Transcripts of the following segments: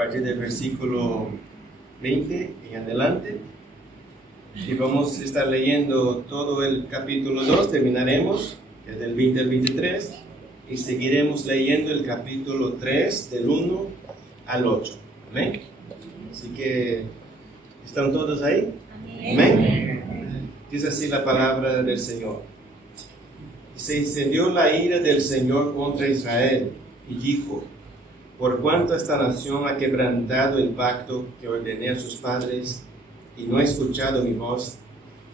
partir del versículo 20 en adelante. Y vamos a estar leyendo todo el capítulo 2, terminaremos, que es del 20 al 23, y seguiremos leyendo el capítulo 3, del 1 al 8. Amén. Así que, ¿están todos ahí? Amén. Dice así la palabra del Señor. Se encendió la ira del Señor contra Israel, y dijo: por cuanto esta nación ha quebrantado el pacto que ordené a sus padres, y no ha escuchado mi voz,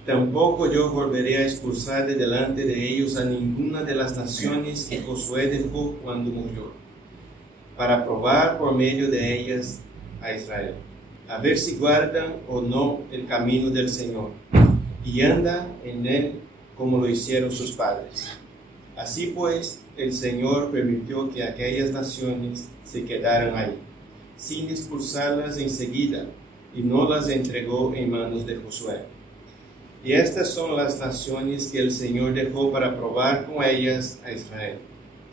tampoco yo volveré a expulsar de delante de ellos a ninguna de las naciones que Josué dejó cuando murió, para probar por medio de ellas a Israel, a ver si guardan o no el camino del Señor, y andan en él como lo hicieron sus padres. Así pues, el Señor permitió que aquellas naciones se quedaran ahí, sin expulsarlas enseguida, y no las entregó en manos de Josué. Y estas son las naciones que el Señor dejó para probar con ellas a Israel,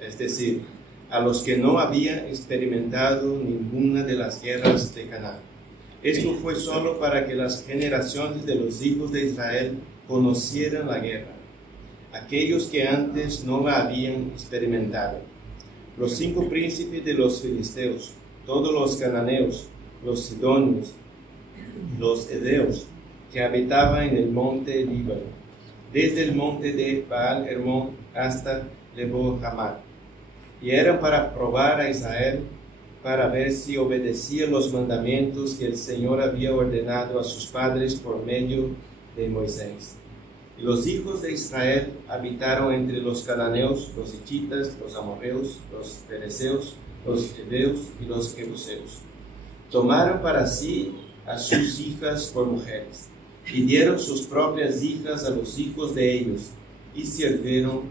es decir, a los que no habían experimentado ninguna de las guerras de Canaán. Esto fue solo para que las generaciones de los hijos de Israel conocieran la guerra, aquellos que antes no la habían experimentado: los 5 príncipes de los filisteos, todos los cananeos, los sidonios, los heveos, que habitaban en el monte Líbano, desde el monte de Baal Hermón hasta Lebo Hamad. Y eran para probar a Israel, para ver si obedecía los mandamientos que el Señor había ordenado a sus padres por medio de Moisés. Y los hijos de Israel habitaron entre los cananeos, los hititas, los amorreos, los fereceos, los heveos y los jebuseos. Tomaron para sí a sus hijas por mujeres, y dieron sus propias hijas a los hijos de ellos, y sirvieron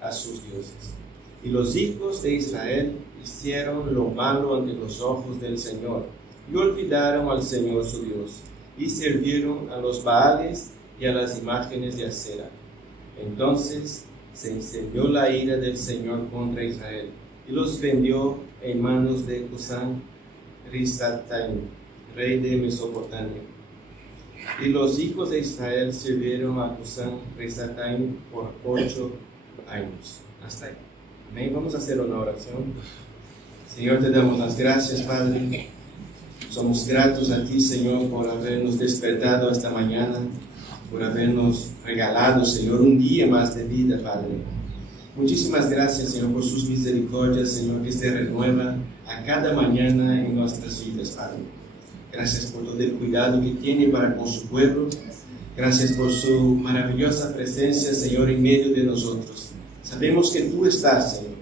a sus dioses. Y los hijos de Israel hicieron lo malo ante los ojos del Señor, y olvidaron al Señor su Dios, y sirvieron a los Baales y a las imágenes de Acera. Entonces se encendió la ira del Señor contra Israel, y los vendió en manos de Cusán Risataim, rey de Mesopotamia. Y los hijos de Israel sirvieron a Cusán Risataim por 8 años. Hasta ahí. Amén. Vamos a hacer una oración. Señor, te damos las gracias, Padre. Somos gratos a ti, Señor, por habernos despertado esta mañana, por habernos regalado, Señor, un día más de vida, Padre. Muchísimas gracias, Señor, por sus misericordias, Señor, que se renuevan a cada mañana en nuestras vidas, Padre. Gracias por todo el cuidado que tiene para con su pueblo. Gracias por su maravillosa presencia, Señor, en medio de nosotros. Sabemos que tú estás, Señor,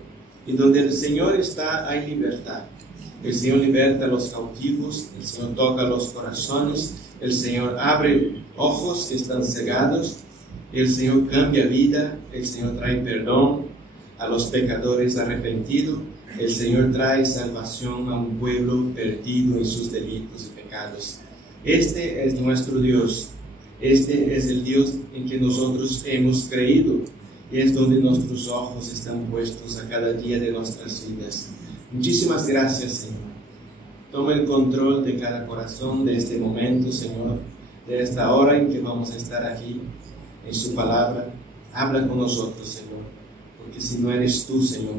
y donde el Señor está hay libertad. El Señor liberta a los cautivos, el Señor toca los corazones, el Señor abre ojos que están cegados, el Señor cambia vida, el Señor trae perdón a los pecadores arrepentidos, el Señor trae salvación a un pueblo perdido en sus delitos y pecados. Este es nuestro Dios, este es el Dios en que nosotros hemos creído, y es donde nuestros ojos están puestos a cada día de nuestras vidas. Muchísimas gracias, Señor. Toma el control de cada corazón de este momento, Señor, de esta hora en que vamos a estar aquí en su palabra. Habla con nosotros, Señor, porque si no eres tú, Señor,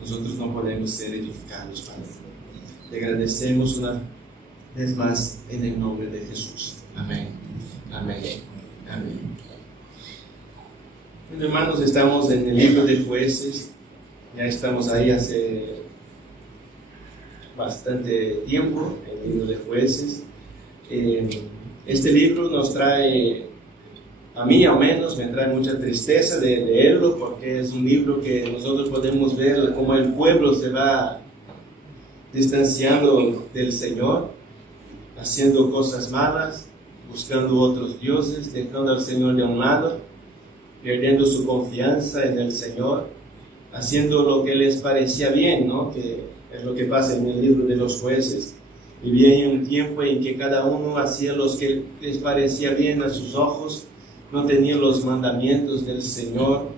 nosotros no podemos ser edificados, Padre. Te agradecemos una vez más en el nombre de Jesús. Amén. Amén. Amén. Bueno, hermanos, estamos en el libro de Jueces. Ya estamos ahí hace bastante tiempo, el libro de Jueces. Este libro nos trae, a mí al menos, me trae mucha tristeza de leerlo, porque es un libro que nosotros podemos ver cómo el pueblo se va distanciando del Señor, haciendo cosas malas, buscando otros dioses, dejando al Señor de un lado, perdiendo su confianza en el Señor, haciendo lo que les parecía bien, ¿no? Que es lo que pasa en el libro de los Jueces. Vivían en un tiempo en que cada uno hacía lo que les parecía bien a sus ojos, no tenían los mandamientos del Señor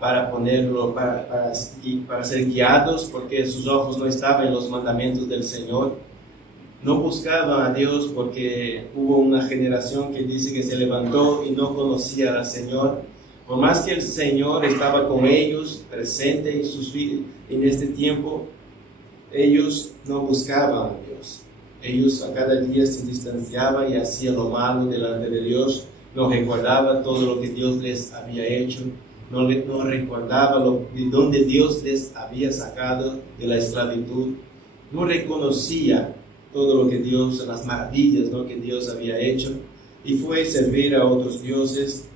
para ponerlo, para ser guiados, porque sus ojos no estaban en los mandamientos del Señor. no buscaban a Dios porque hubo una generación que dice que se levantó y no conocía al Señor. Por más que el Señor estaba con ellos, presente en sus vidas en este tiempo, ellos no buscaban a Dios. Ellos a cada día se distanciaban y hacían lo malo delante de Dios. No recordaban todo lo que Dios les había hecho. No recordaban de dónde Dios les había sacado de la esclavitud. No reconocía todo lo que Dios, las maravillas, ¿no?, que Dios había hecho. Y fue servir a otros dioses.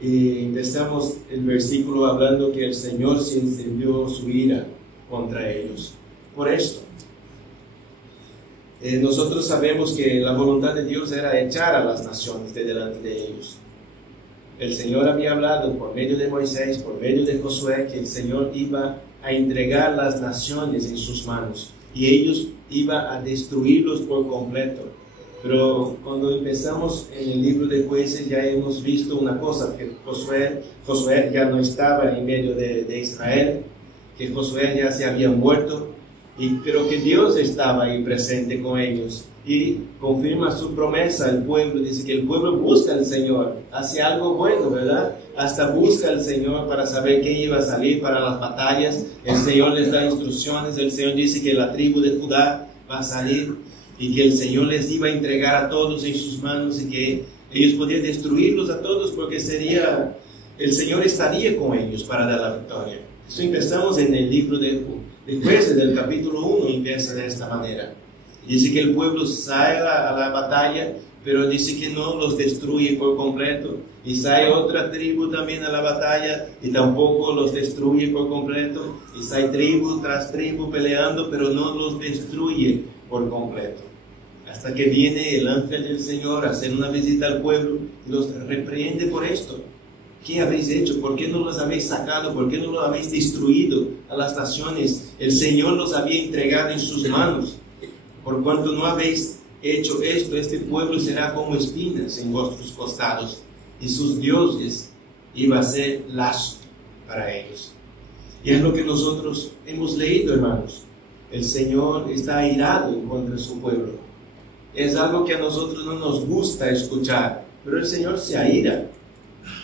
Y empezamos el versículo hablando que el Señor se encendió su ira contra ellos. Por esto, nosotros sabemos que la voluntad de Dios era echar a las naciones de delante de ellos. El Señor había hablado por medio de Moisés, por medio de Josué, que el Señor iba a entregar las naciones en sus manos y ellos iban a destruirlos por completo. Pero cuando empezamos en el libro de Jueces ya hemos visto una cosa, que Josué ya no estaba en medio de Israel, que Josué ya se había muerto, pero que Dios estaba ahí presente con ellos y confirma su promesa al pueblo. Dice que el pueblo busca al Señor, hace algo bueno, ¿verdad? Hasta busca al Señor para saber quién iba a salir para las batallas. El Señor les da instrucciones, el Señor dice que la tribu de Judá va a salir y que el Señor les iba a entregar a todos en sus manos y que ellos podían destruirlos a todos porque el Señor estaría con ellos para dar la victoria. Eso empezamos en el libro de Jueces, del capítulo 1, empieza de esta manera. Dice que el pueblo sale a la batalla, pero dice que no los destruye por completo. Y sale otra tribu también a la batalla y tampoco los destruye por completo. Y sale tribu tras tribu peleando, pero no los destruye por completo. Hasta que viene el ángel del Señor a hacer una visita al pueblo y los reprende por esto. ¿Qué habéis hecho? ¿Por qué no los habéis sacado? ¿Por qué no los habéis destruido a las naciones? El Señor los había entregado en sus manos. Por cuanto no habéis hecho esto, este pueblo será como espinas en vuestros costados, y sus dioses iba a ser lazo para ellos. Y es lo que nosotros hemos leído, hermanos. El Señor está airado contra su pueblo. Es algo que a nosotros no nos gusta escuchar, pero el Señor se aira.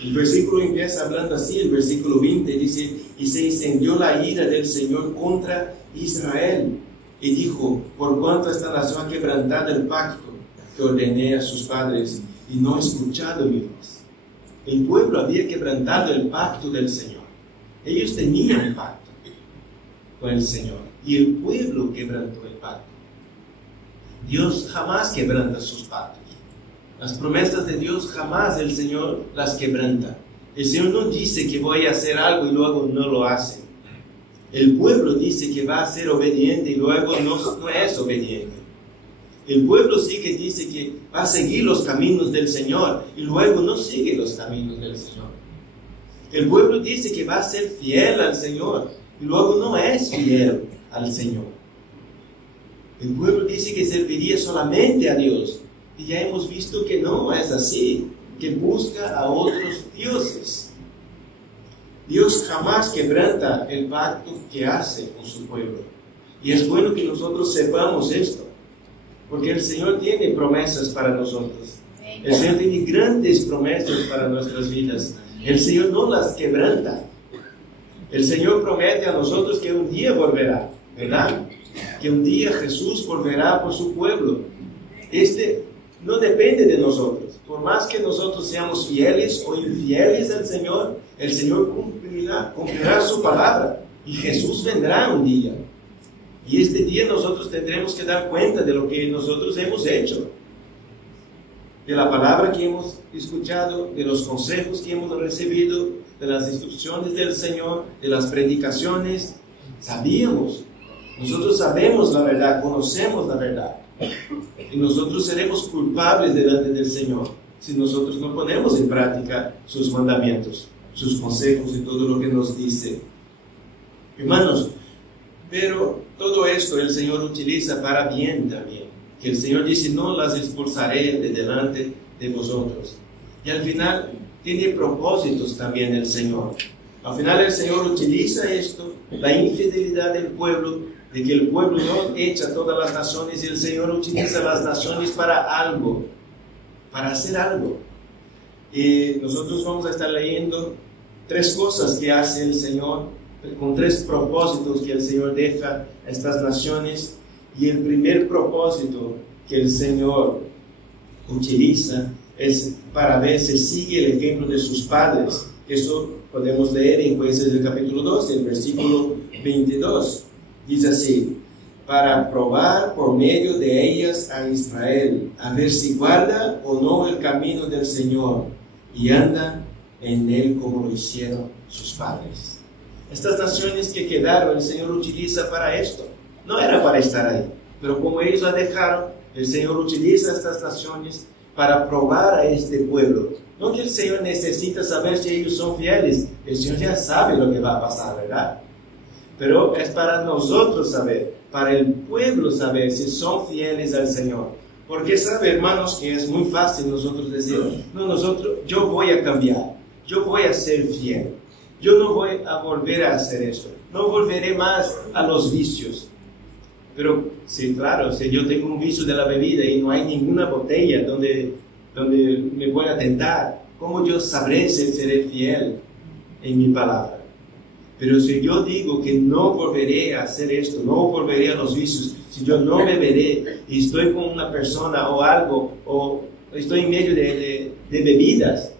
El versículo empieza hablando así, el versículo 20 dice: y se encendió la ira del Señor contra Israel, y dijo: por cuanto esta nación ha quebrantado el pacto que ordené a sus padres, y no ha escuchado mi voz. El pueblo había quebrantado el pacto del Señor. Ellos tenían un pacto con el Señor, y el pueblo quebrantó el pacto. Dios jamás quebranta sus pactos. Las promesas de Dios jamás el Señor las quebranta. El Señor no dice que voy a hacer algo y luego no lo hace. El pueblo dice que va a ser obediente y luego no es obediente. El pueblo sí que dice que va a seguir los caminos del Señor y luego no sigue los caminos del Señor. El pueblo dice que va a ser fiel al Señor y luego no es fiel al Señor. El pueblo dice que serviría solamente a Dios. Y ya hemos visto que no es así, que busca a otros dioses. Dios jamás quebranta el pacto que hace con su pueblo. Y es bueno que nosotros sepamos esto, porque el Señor tiene promesas para nosotros. El Señor tiene grandes promesas para nuestras vidas. El Señor no las quebranta. El Señor promete a nosotros que un día volverá, ¿verdad? Que un día Jesús volverá por su pueblo. No depende de nosotros. Por más que nosotros seamos fieles o infieles al Señor, el Señor cumplirá su palabra y Jesús vendrá un día. Y este día nosotros tendremos que dar cuenta de lo que nosotros hemos hecho, de la palabra que hemos escuchado, de los consejos que hemos recibido, de las instrucciones del Señor, de las predicaciones. Nosotros sabemos la verdad, conocemos la verdad. Y nosotros seremos culpables delante del Señor si nosotros no ponemos en práctica sus mandamientos, sus consejos y todo lo que nos dice. Hermanos, pero todo esto el Señor utiliza para bien también. Que el Señor dice: no las expulsaré de delante de vosotros. Y al final tiene propósitos también el Señor. Al final el Señor utiliza esto, la infidelidad del pueblo, de que el pueblo no echa a todas las naciones y el Señor utiliza las naciones para algo, para hacer algo. Y nosotros vamos a estar leyendo 3 cosas que hace el Señor, con 3 propósitos que el Señor deja a estas naciones. Y el primer propósito que el Señor utiliza es para ver si sigue el ejemplo de sus padres. Eso podemos leer en Jueces del capítulo 2, el versículo 22. Dice así: para probar por medio de ellas a Israel, a ver si guarda o no el camino del Señor y anda en él como lo hicieron sus padres. Estas naciones que quedaron, el Señor utiliza para esto. No era para estar ahí, pero como ellos la dejaron, el Señor utiliza estas naciones para probar a este pueblo. No que el Señor necesita saber si ellos son fieles, el Señor ya sabe lo que va a pasar, ¿verdad? Pero es para nosotros saber, para el pueblo saber si son fieles al Señor. Porque sabe, hermanos, que es muy fácil nosotros decir, no, yo voy a cambiar, yo voy a ser fiel, yo no voy a volver a hacer esto, no volveré más a los vicios. Pero sí, claro, si yo tengo un vicio de la bebida y no hay ninguna botella donde me voy a tentar, ¿cómo yo sabré si seré fiel en mi palabra? Pero si yo digo que no volveré a hacer esto, no volveré a los vicios, si yo no beberé y estoy con una persona o algo, o estoy en medio de bebidas,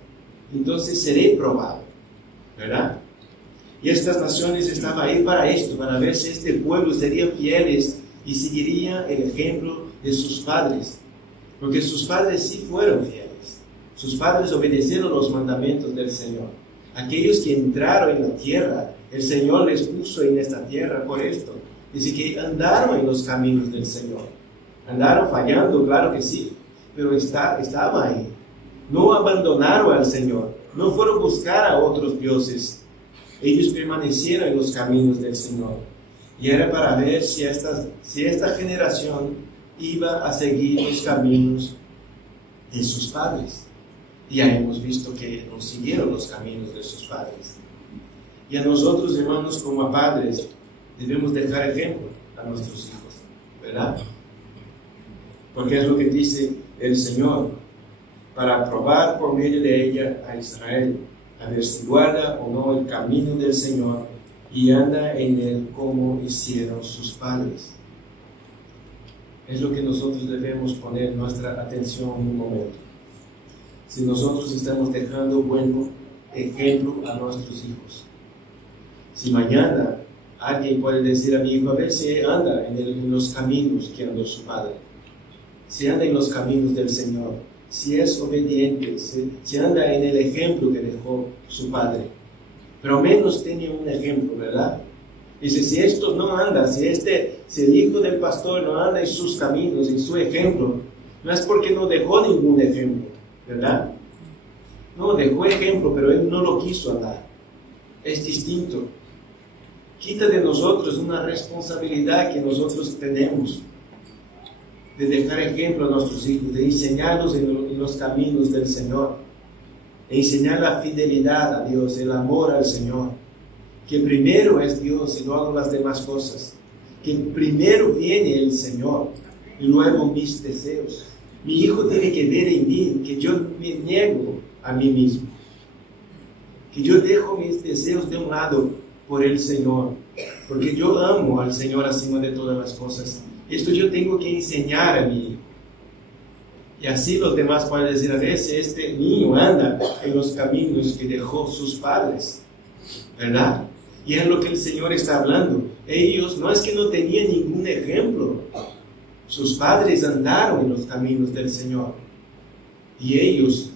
entonces seré probado, ¿verdad? Y estas naciones estaban ahí para esto, para ver si este pueblo sería fieles y seguiría el ejemplo de sus padres. Porque sus padres sí fueron fieles. Sus padres obedecieron los mandamientos del Señor. Aquellos que entraron en la tierra, el Señor les puso en esta tierra por esto. Dice que andaron en los caminos del Señor. Andaron fallando, claro que sí, pero estaban ahí. No abandonaron al Señor, no fueron a buscar a otros dioses. Ellos permanecieron en los caminos del Señor. Y era para ver si esta generación iba a seguir los caminos de sus padres. Y ya hemos visto que no siguieron los caminos de sus padres. Y a nosotros, hermanos, como padres, debemos dejar ejemplo a nuestros hijos, ¿verdad? Porque es lo que dice el Señor, para probar por medio de ella a Israel, a ver si guarda o no el camino del Señor y anda en él como hicieron sus padres. Es lo que nosotros debemos poner nuestra atención en un momento. Si nosotros estamos dejando buen ejemplo a nuestros hijos. Si mañana alguien puede decir a mi hijo, a ver si anda en los caminos que andó su padre, si anda en los caminos del Señor, si es obediente, si anda en el ejemplo que dejó su padre. Pero menos tenía un ejemplo, ¿verdad? Dice, si esto no anda, si el hijo del pastor no anda en sus caminos, en su ejemplo, no es porque no dejó ningún ejemplo, ¿verdad? No, dejó ejemplo, pero él no lo quiso andar. Es distinto. Quita de nosotros una responsabilidad que nosotros tenemos de dejar ejemplo a nuestros hijos, de enseñarlos en los caminos del Señor, de enseñar la fidelidad a Dios, el amor al Señor, que primero es Dios y luego las demás cosas, que primero viene el Señor y luego mis deseos. Mi hijo tiene que ver en mí que yo me niego a mí mismo, que yo dejo mis deseos de un lado por el Señor, porque yo amo al Señor encima de todas las cosas. Esto yo tengo que enseñar a mi hijo. Y así los demás pueden decir, a veces este niño anda en los caminos que dejó sus padres, ¿verdad? Y es lo que el Señor está hablando. Ellos no es que no tenían ningún ejemplo. Sus padres andaron en los caminos del Señor. Y ellos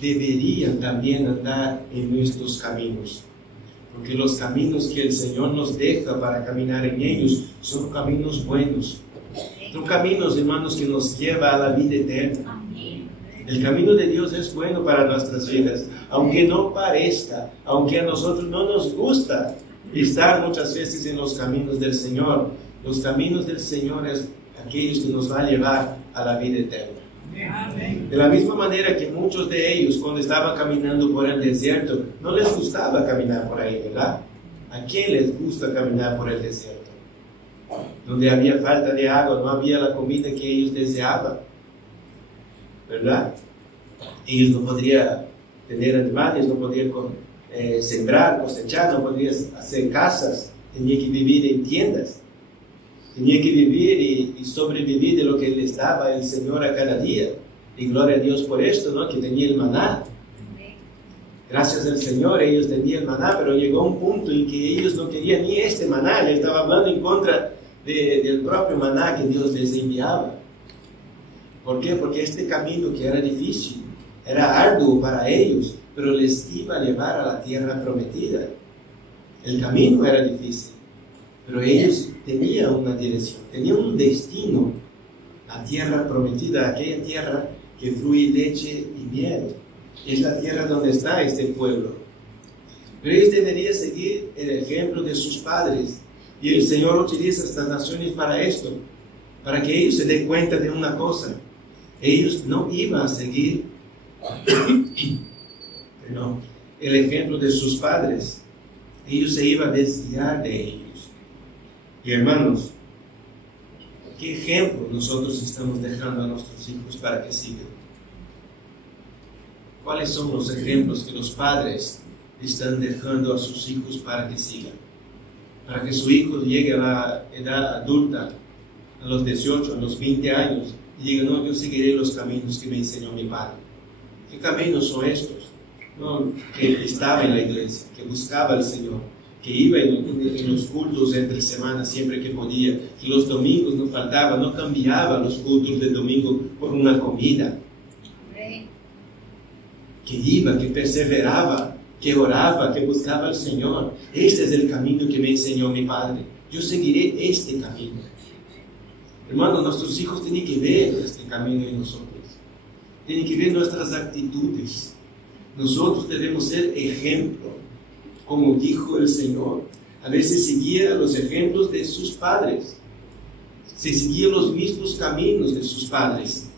deberían también andar en nuestros caminos. Porque los caminos que el Señor nos deja para caminar en ellos son caminos buenos. Son caminos, hermanos, que nos llevan a la vida eterna. El camino de Dios es bueno para nuestras vidas, aunque no parezca, aunque a nosotros no nos gusta estar muchas veces en los caminos del Señor. Los caminos del Señor es aquellos que nos van a llevar a la vida eterna. De la misma manera que muchos de ellos, cuando estaban caminando por el desierto, no les gustaba caminar por ahí, ¿verdad? ¿A quién les gusta caminar por el desierto? donde había falta de agua, no había la comida que ellos deseaban, ¿verdad? Ellos no podrían tener animales, no podían sembrar, cosechar, no podían hacer casas, tenían que vivir en tiendas, tenían que vivir y sobrevivir de lo que les daba el Señor a cada día. Y gloria a Dios por esto, ¿no? Que tenía el maná. Gracias al Señor ellos tenían el maná, pero llegó un punto en que ellos no querían ni este maná, le estaba hablando en contra del propio maná que Dios les enviaba. ¿Por qué? Porque este camino que era difícil, era arduo para ellos, pero les iba a llevar a la tierra prometida. El camino era difícil, pero ellos tenían una dirección, tenían un destino, la tierra prometida, aquella tierra que fluye leche y miel. Es la tierra donde está este pueblo. Pero ellos deberían seguir el ejemplo de sus padres. Y el Señor utiliza estas naciones para esto, para que ellos se den cuenta de una cosa. Ellos no iban a seguir el ejemplo de sus padres. Ellos se iban a desviar de ellos. Y hermanos, ¿qué ejemplo nosotros estamos dejando a nuestros hijos para que sigan? ¿Cuáles son los ejemplos que los padres están dejando a sus hijos para que sigan? Para que su hijo llegue a la edad adulta, a los 18, a los 20 años, y diga, no, yo seguiré los caminos que me enseñó mi padre. ¿Qué caminos son estos? No, que estaba en la iglesia, que buscaba al Señor, que iba en los cultos entre semanas siempre que podía, que los domingos no faltaba, no cambiaba los cultos del domingo por una comida. Que iba, que perseveraba, que oraba, que buscaba al Señor. Este es el camino que me enseñó mi Padre. Yo seguiré este camino. Hermanos, nuestros hijos tienen que ver este camino en nosotros. Tienen que ver nuestras actitudes. Nosotros debemos ser ejemplo, como dijo el Señor. A veces seguía los ejemplos de sus padres. Se seguían los mismos caminos de sus padres.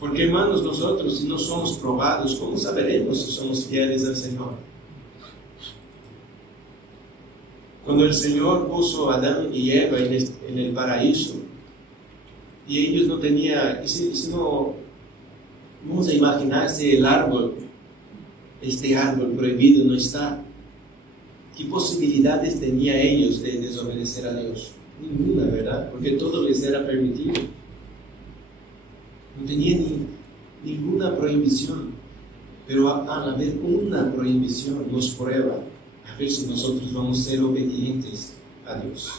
Porque, hermanos, nosotros, si no somos probados, ¿cómo saberemos si somos fieles al Señor? Cuando el Señor puso a Adán y Eva en el paraíso, y ellos no tenían, no, vamos a imaginarse el árbol, este árbol prohibido no está. ¿Qué posibilidades tenían ellos de desobedecer a Dios? Ninguna, ¿verdad? Porque todo les era permitido. No tenía ninguna prohibición, pero al haber una prohibición nos prueba a ver si nosotros vamos a ser obedientes a Dios.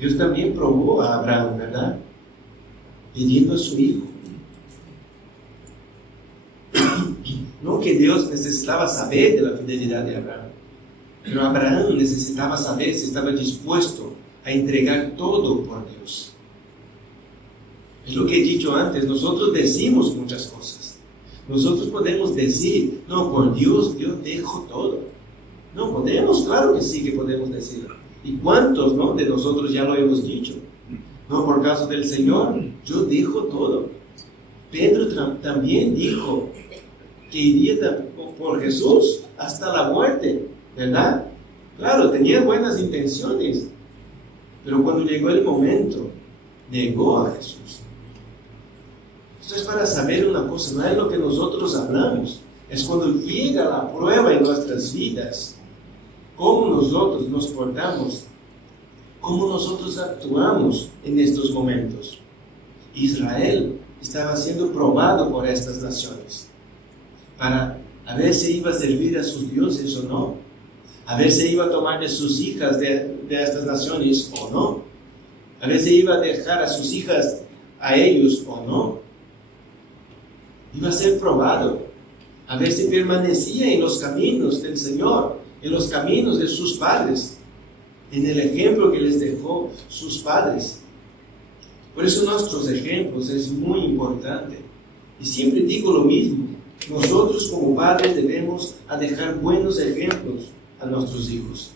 Dios también probó a Abraham, ¿verdad? Pidiendo a su hijo. No que Dios necesitaba saber de la fidelidad de Abraham, pero Abraham necesitaba saber si estaba dispuesto a entregar todo por Dios. Es lo que he dicho antes, nosotros decimos muchas cosas. Nosotros podemos decir, no, por Dios, yo dejo todo. No, podemos, claro que sí que podemos decirlo. ¿Y cuántos, no, de nosotros ya lo hemos dicho? No, por causa del Señor, yo dejo todo. Pedro también dijo que iría por Jesús hasta la muerte, ¿verdad? Claro, tenía buenas intenciones, pero cuando llegó el momento, negó a Jesús. Esto es para saber una cosa, no es lo que nosotros hablamos, es cuando llega la prueba en nuestras vidas, cómo nosotros nos portamos, cómo nosotros actuamos en estos momentos. Israel estaba siendo probado por estas naciones, para a ver si iba a servir a sus dioses o no, a ver si iba a tomar de sus hijas de estas naciones o no, a ver si iba a dejar a sus hijas a ellos o no. Iba a ser probado, a ver si permanecía en los caminos del Señor, en los caminos de sus padres, en el ejemplo que les dejó sus padres. Por eso nuestros ejemplos es muy importante. Y siempre digo lo mismo, nosotros como padres debemos dejar buenos ejemplos a nuestros hijos.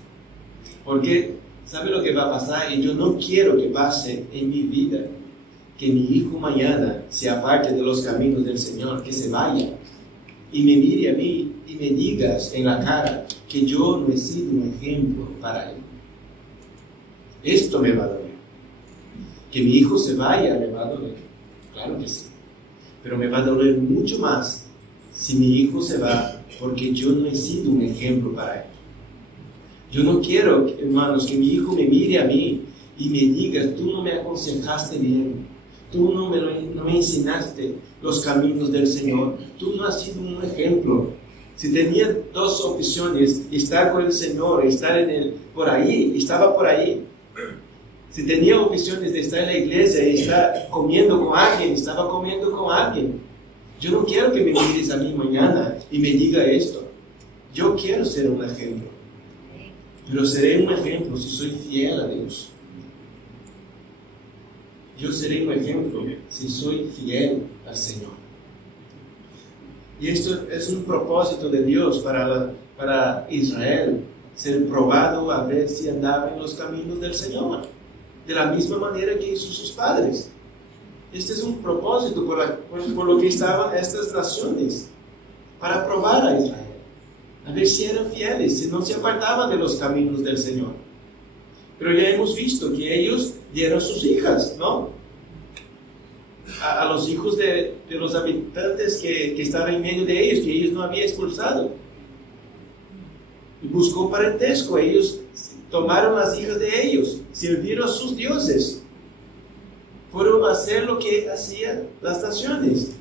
Porque, ¿sabe lo que va a pasar? Y yo no quiero que pase en mi vida, que mi hijo mañana se aparte de los caminos del Señor, que se vaya y me mire a mí y me digas en la cara que yo no he sido un ejemplo para él. Esto me va a doler. Que mi hijo se vaya me va a doler. Claro que sí. Pero me va a doler mucho más si mi hijo se va porque yo no he sido un ejemplo para él. Yo no quiero, hermanos, que mi hijo me mire a mí y me diga, tú no me aconsejaste bien, tú no me enseñaste los caminos del Señor, tú no has sido un ejemplo. Si tenía dos opciones, estar con el Señor, estar por ahí, estaba por ahí. Si tenía opciones de estar en la iglesia y estar comiendo con alguien, estaba comiendo con alguien. Yo no quiero que me mires a mí mañana y me diga esto. Yo quiero ser un ejemplo. Pero seré un ejemplo si soy fiel a Dios. Yo seré un ejemplo si soy fiel al Señor. Y esto es un propósito de Dios para Israel, ser probado a ver si andaba en los caminos del Señor, de la misma manera que hizo sus padres. Este es un propósito por lo que estaban estas naciones, para probar a Israel, a ver si eran fieles, si no se apartaban de los caminos del Señor. Pero ya hemos visto que ellos dieron sus hijas, ¿no? A los hijos de los habitantes que estaban en medio de ellos, que ellos no habían expulsado. Y buscó parentesco. Ellos tomaron las hijas de ellos, sirvieron a sus dioses. Fueron a hacer lo que hacían las naciones.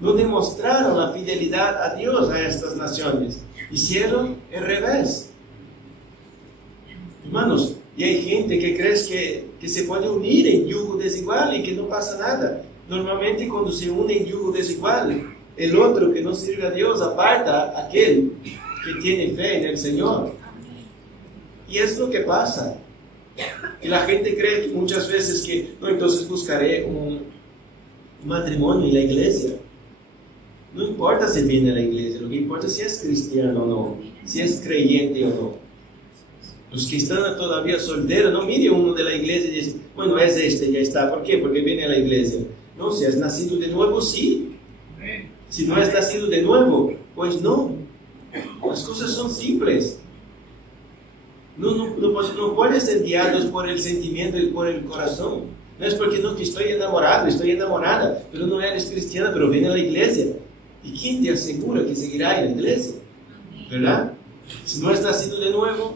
No demostraron la fidelidad a Dios a estas naciones. Hicieron el revés. Hermanos, y hay gente que cree que se puede unir en yugo desigual y que no pasa nada. Normalmente cuando se une en yugo desigual, el otro que no sirve a Dios aparta a aquel que tiene fe en el Señor. Y es lo que pasa. Y la gente cree que muchas veces que, no, entonces buscaré un matrimonio en la iglesia. No importa si viene a la iglesia, lo que importa es si es cristiano o no, si es creyente o no. Los que están todavía solteros, no mire uno de la iglesia y dice, bueno, es este, ya está. ¿Por qué? Porque viene a la iglesia. No, si has nacido de nuevo, sí. Si no has nacido de nuevo, pues no. Las cosas son simples. No puedes ser guiados por el sentimiento y por el corazón. No es porque no, que estoy enamorado, estoy enamorada, pero no eres cristiana, pero ven a la iglesia. ¿Y quién te asegura que seguirá en la iglesia? ¿Verdad? Si no has nacido de nuevo,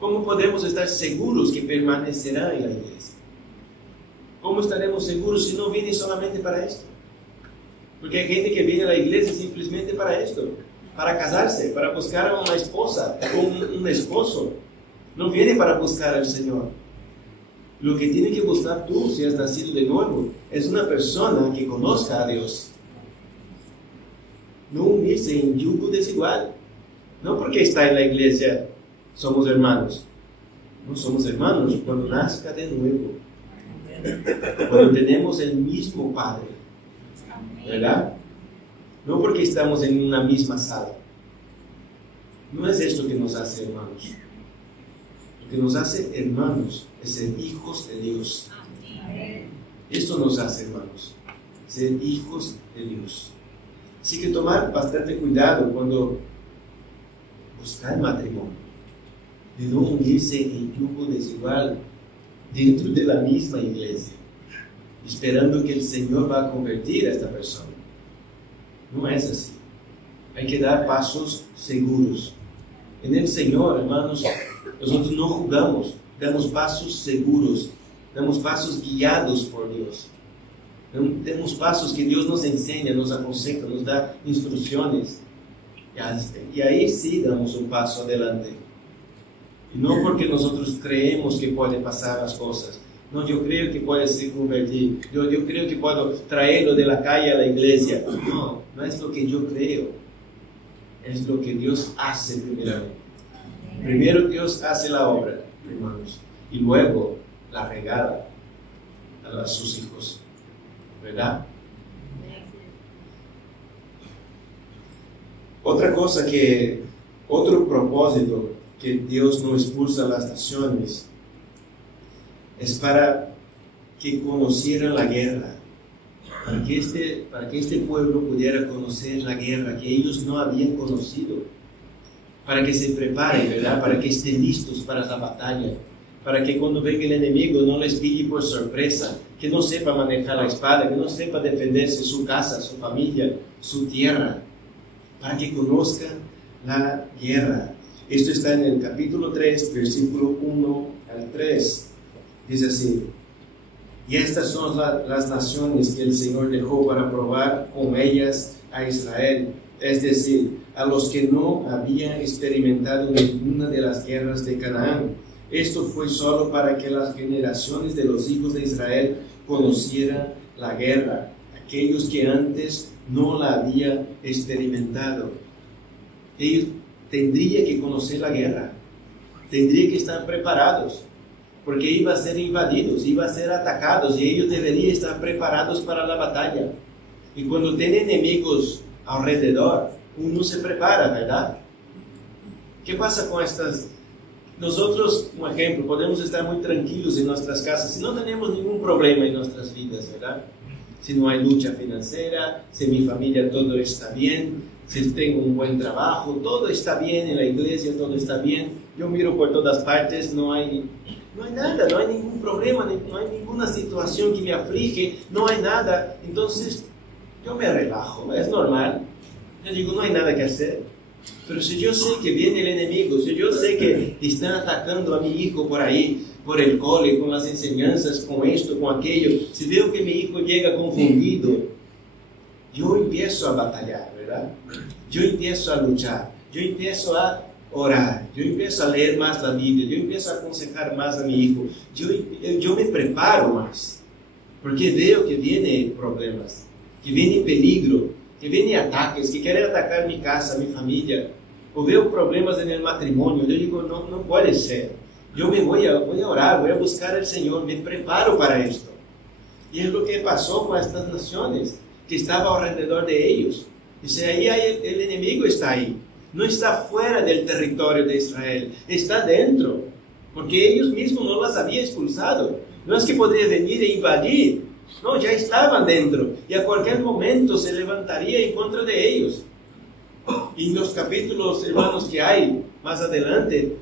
¿cómo podemos estar seguros que permanecerá en la iglesia? ¿Cómo estaremos seguros si no viene solamente para esto? Porque hay gente que viene a la iglesia simplemente para esto, para casarse, para buscar a una esposa o un esposo. No viene para buscar al Señor. Lo que tiene que buscar tú, si has nacido de nuevo, es una persona que conozca a Dios. No unirse en yugo desigual. No porque está en la iglesia somos hermanos. No somos hermanos cuando nazca de nuevo. Cuando tenemos el mismo Padre. ¿Verdad? No porque estamos en una misma sala. No es esto que nos hace hermanos. Lo que nos hace hermanos es ser hijos de Dios. Esto nos hace hermanos. Ser hijos de Dios. Así que tomar bastante cuidado cuando buscar matrimonio. De no unirse en yugo desigual dentro de la misma iglesia, esperando que el Señor va a convertir a esta persona. No es así. Hay que dar pasos seguros. En el Señor, hermanos, nosotros no jugamos, damos pasos seguros, damos pasos guiados por Dios. Damos pasos que Dios nos enseña, nos aconseja, nos da instrucciones. Y ahí sí damos un paso adelante. Y no porque nosotros creemos que pueden pasar las cosas. No, yo creo que puede ser convertido. Yo creo que puedo traerlo de la calle a la iglesia. No, no es lo que yo creo. Es lo que Dios hace primeramente. Primero Dios hace la obra, hermanos. Y luego la regala a sus hijos. ¿Verdad? Otro propósito que Dios no expulsa a las naciones es para que conocieran la guerra, para que este pueblo pudiera conocer la guerra que ellos no habían conocido, para que se preparen, ¿verdad? Para que estén listos para la batalla, para que cuando venga el enemigo no les pille por sorpresa, que no sepa manejar la espada, que no sepa defenderse su casa, su familia, su tierra, para que conozcan la guerra. Esto está en el capítulo 3, versículo 1 al 3. Dice así: y estas son las naciones que el Señor dejó para probar con ellas a Israel, es decir, a los que no habían experimentado ninguna de las guerras de Canaán. Esto fue solo para que las generaciones de los hijos de Israel conocieran la guerra, aquellos que antes no la habían experimentado. Ellos tendrían que conocer la guerra, tendrían que estar preparados, porque iban a ser invadidos, iban a ser atacados, y ellos deberían estar preparados para la batalla. Y cuando tienen enemigos alrededor, uno se prepara, ¿verdad? ¿Qué pasa con estas? Nosotros, por ejemplo, podemos estar muy tranquilos en nuestras casas si no tenemos ningún problema en nuestras vidas, ¿verdad? Si no hay lucha financiera, si en mi familia todo está bien, si tengo un buen trabajo, todo está bien en la iglesia, todo está bien. Yo miro por todas partes, no hay nada, no hay ningún problema, no hay ninguna situación que me aflige, no hay nada. Entonces, yo me relajo, es normal. Yo digo, no hay nada que hacer. Pero si yo sé que viene el enemigo, si yo sé que están atacando a mi hijo por ahí, por el cole, con las enseñanzas, con esto, con aquello, si veo que mi hijo llega confundido, yo empiezo a batallar, ¿verdad? Yo empiezo a luchar, yo empiezo a orar, yo empiezo a leer más la Biblia, yo empiezo a aconsejar más a mi hijo, yo me preparo más, porque veo que vienen problemas, que viene peligro, que vienen ataques, que quieren atacar mi casa, mi familia, o veo problemas en el matrimonio. Yo digo, no puede ser. Yo me voy a orar, voy a buscar al Señor, me preparo para esto. Y es lo que pasó con estas naciones, que estaba alrededor de ellos. Dice, ahí el enemigo está ahí. No está fuera del territorio de Israel, está dentro, porque ellos mismos no las habían expulsado. No es que podría venir e invadir. No, ya estaban dentro y a cualquier momento se levantaría en contra de ellos. Y en los capítulos, hermanos, que hay más adelante,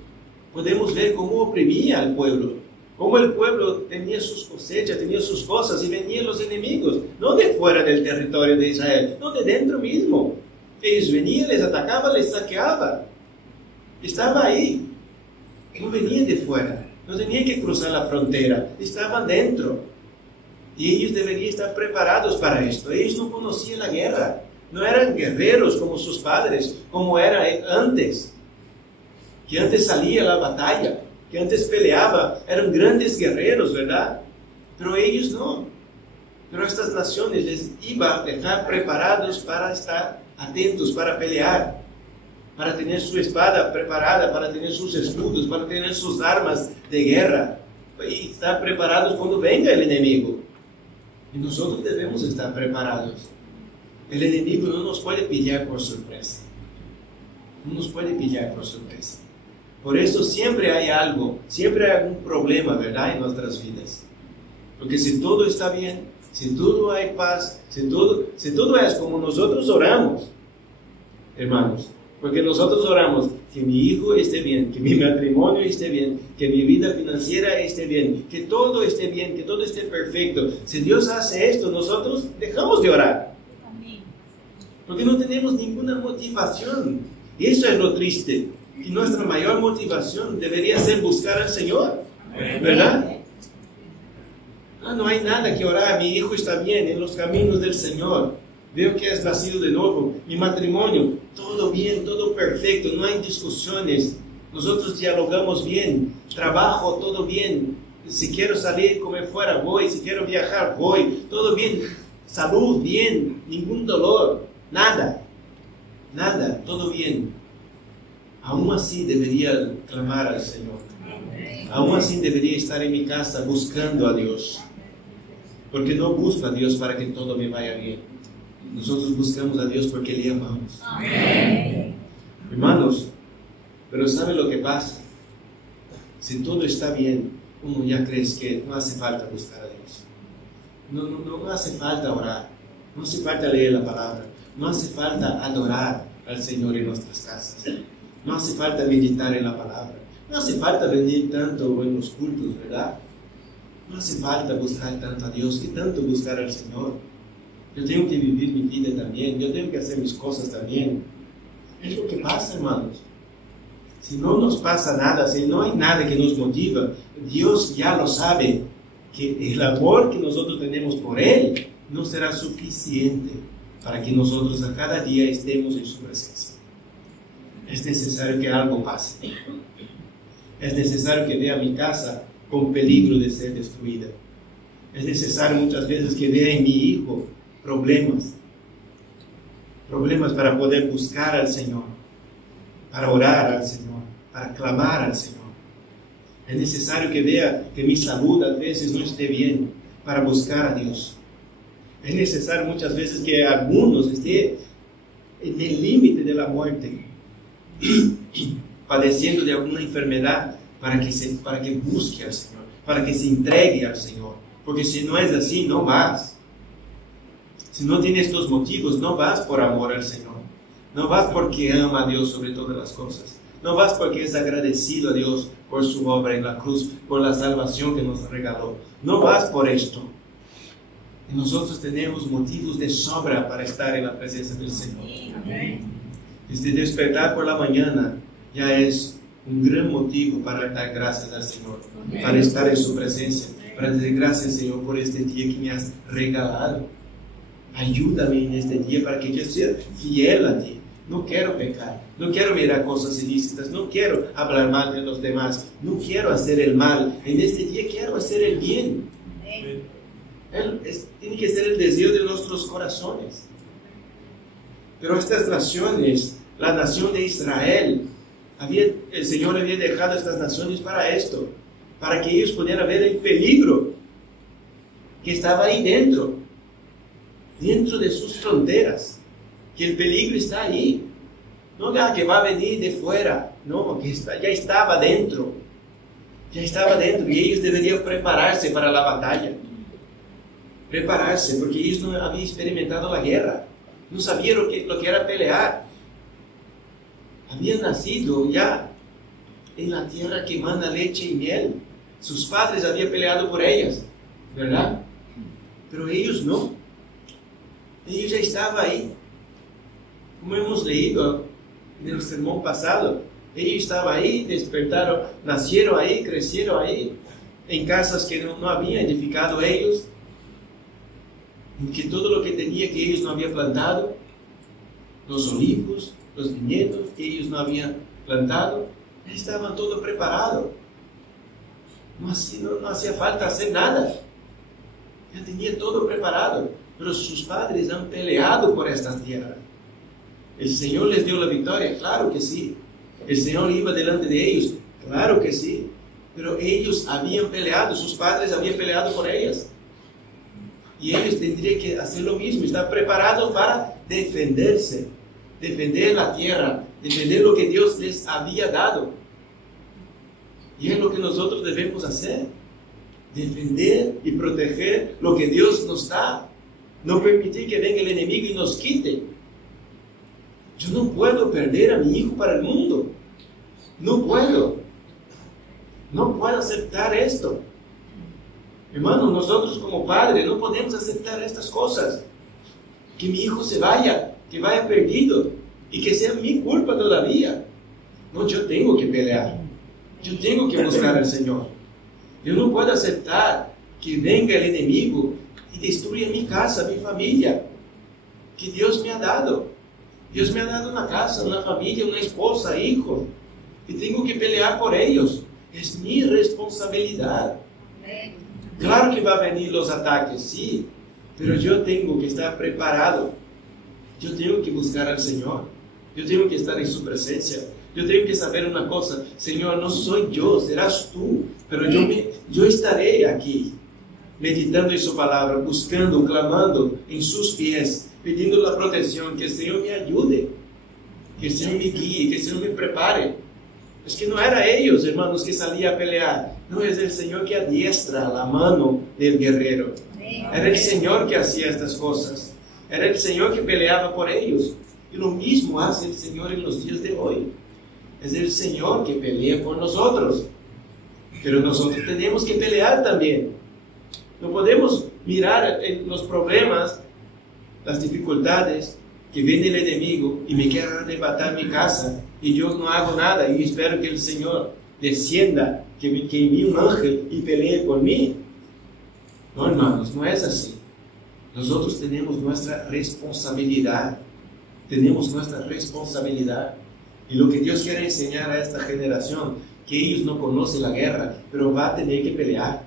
podemos ver cómo oprimía al pueblo, cómo el pueblo tenía sus cosechas, tenía sus cosas, y venían los enemigos, no de fuera del territorio de Israel, no de dentro mismo. Ellos venían, les atacaban, les saqueaban. Estaba ahí, no venían de fuera, no tenían que cruzar la frontera, estaban dentro. Y ellos deberían estar preparados para esto. Ellos no conocían la guerra. No eran guerreros como sus padres, como era antes. Que antes salía a la batalla, que antes peleaba. Eran grandes guerreros, ¿verdad? Pero ellos no. Pero estas naciones les iba a dejar preparados para estar atentos, para pelear. Para tener su espada preparada, para tener sus escudos, para tener sus armas de guerra. Y estar preparados cuando venga el enemigo. Y nosotros debemos estar preparados. El enemigo no nos puede pillar por sorpresa. No nos puede pillar por sorpresa. Por eso siempre hay algo, siempre hay algún problema, ¿verdad?, en nuestras vidas. Porque si todo está bien, si todo hay paz, si todo es como nosotros oramos, hermanos, porque nosotros oramos que mi hijo esté bien, que mi matrimonio esté bien, que mi vida financiera esté bien, que todo esté bien, que todo esté perfecto. Si Dios hace esto, nosotros dejamos de orar. Porque no tenemos ninguna motivación. Y eso es lo triste. Y nuestra mayor motivación debería ser buscar al Señor, ¿verdad? No hay nada que orar. Mi hijo está bien en los caminos del Señor. Veo que has nacido de nuevo. Mi matrimonio, todo bien, todo perfecto. No hay discusiones. Nosotros dialogamos bien. Trabajo, todo bien. Si quiero salir, comer fuera, voy. Si quiero viajar, voy. Todo bien. Salud, bien. Ningún dolor. Nada. Nada. Todo bien. Aún así debería clamar al Señor. Aún así debería estar en mi casa buscando a Dios. Porque no busco a Dios para que todo me vaya bien. Nosotros buscamos a Dios porque le amamos. Amén. Hermanos, pero ¿sabe lo que pasa? Si todo está bien, uno ya cree que no hace falta buscar a Dios. No hace falta orar. No hace falta leer la palabra. No hace falta adorar al Señor en nuestras casas. No hace falta meditar en la palabra. No hace falta venir tanto en los cultos, ¿verdad? No hace falta buscar tanto a Dios, que tanto buscar al Señor. Yo tengo que vivir mi vida también, yo tengo que hacer mis cosas también. Es lo que pasa, hermanos. Si no nos pasa nada, si no hay nada que nos motiva, Dios ya lo sabe, que el amor que nosotros tenemos por Él no será suficiente para que nosotros a cada día estemos en su presencia. Es necesario que algo pase. Es necesario que vea mi casa con peligro de ser destruida. Es necesario muchas veces que vea en mi hijo problemas para poder buscar al Señor, para orar al Señor, para clamar al Señor. Es necesario que vea que mi salud a veces no esté bien, para buscar a Dios. Es necesario muchas veces que algunos estén en el límite de la muerte, padeciendo de alguna enfermedad, para que busque al Señor, para que se entregue al Señor. Porque si no es así, no vas. Si no tienes estos motivos, no vas por amor al Señor. No vas porque ama a Dios sobre todas las cosas. No vas porque es agradecido a Dios por su obra en la cruz, por la salvación que nos regaló. No vas por esto. Y nosotros tenemos motivos de sobra para estar en la presencia del Señor. Desde despertar por la mañana ya es un gran motivo para dar gracias al Señor, para estar en su presencia, para decir gracias, Señor, por este día que me has regalado. Ayúdame en este día para que yo sea fiel a ti. No quiero pecar, no quiero mirar cosas ilícitas, no quiero hablar mal de los demás, no quiero hacer el mal. En este día quiero hacer el bien. Tiene que ser el deseo de nuestros corazones. Pero estas naciones, la nación de Israel, el Señor había dejado estas naciones para esto, para que ellos pudieran ver el peligro que estaba ahí dentro de sus fronteras, que el peligro está ahí, no que va a venir de fuera, no, que ya estaba dentro, y ellos deberían prepararse para la batalla, porque ellos no habían experimentado la guerra, no sabían lo que era pelear. Habían nacido ya en la tierra que manda leche y miel. Sus padres habían peleado por ellas, ¿verdad? Pero ellos no. Ellos ya estaban ahí. Como hemos leído en el sermón pasado, ellos estaban ahí, despertaron, nacieron ahí, crecieron ahí, en casas que no habían edificado ellos, en que todo lo que tenía que ellos no habían plantado, los olivos, los viñedos que ellos no habían plantado, ya estaban todo preparado. No hacía falta hacer nada. Ya tenía todo preparado. Pero sus padres han peleado por estas tierras. ¿El Señor les dio la victoria? Claro que sí. ¿El Señor iba delante de ellos? Claro que sí. Pero ellos habían peleado, sus padres habían peleado por ellas. Y ellos tendrían que hacer lo mismo, estar preparados para defenderse. Defender la tierra, defender lo que Dios les había dado. Y es lo que nosotros debemos hacer. Defender y proteger lo que Dios nos da. No permitir que venga el enemigo y nos quite. Yo no puedo perder a mi hijo para el mundo. No puedo. No puedo aceptar esto. Hermanos, nosotros como padres no podemos aceptar estas cosas. Que mi hijo se vaya, que vaya perdido y que sea mi culpa todavía. No, yo tengo que pelear. Yo tengo que buscar al Señor. Yo no puedo aceptar que venga el enemigo y destruya mi casa, mi familia, que Dios me ha dado. Dios me ha dado una casa, una familia, una esposa, hijos, y tengo que pelear por ellos. Es mi responsabilidad. Claro que va a venir los ataques, sí, pero yo tengo que estar preparado. Yo tengo que buscar al Señor. Yo tengo que estar en su presencia. Yo tengo que saber una cosa: Señor, no soy yo, serás tú, pero yo estaré aquí, meditando en su palabra, buscando, clamando en sus pies, pidiendo la protección, que el Señor me ayude, que el Señor me guíe, que el Señor me prepare. Es que no era ellos, hermanos, que salían a pelear, no, es el Señor que adiestra la mano del guerrero. Era el Señor que hacía estas cosas, era el Señor que peleaba por ellos, y lo mismo hace el Señor en los días de hoy. es el Señor que pelea por nosotros. Pero nosotros tenemos que pelear también. No podemos mirar los problemas, las dificultades que viene el enemigo y me quiere arrebatar mi casa y yo no hago nada y espero que el Señor descienda, que envíe un ángel y pelee por mí. No, hermanos, no es así. Nosotros tenemos nuestra responsabilidad. Tenemos nuestra responsabilidad. Y lo que Dios quiere enseñar a esta generación, que ellos no conocen la guerra, pero va a tener que pelear.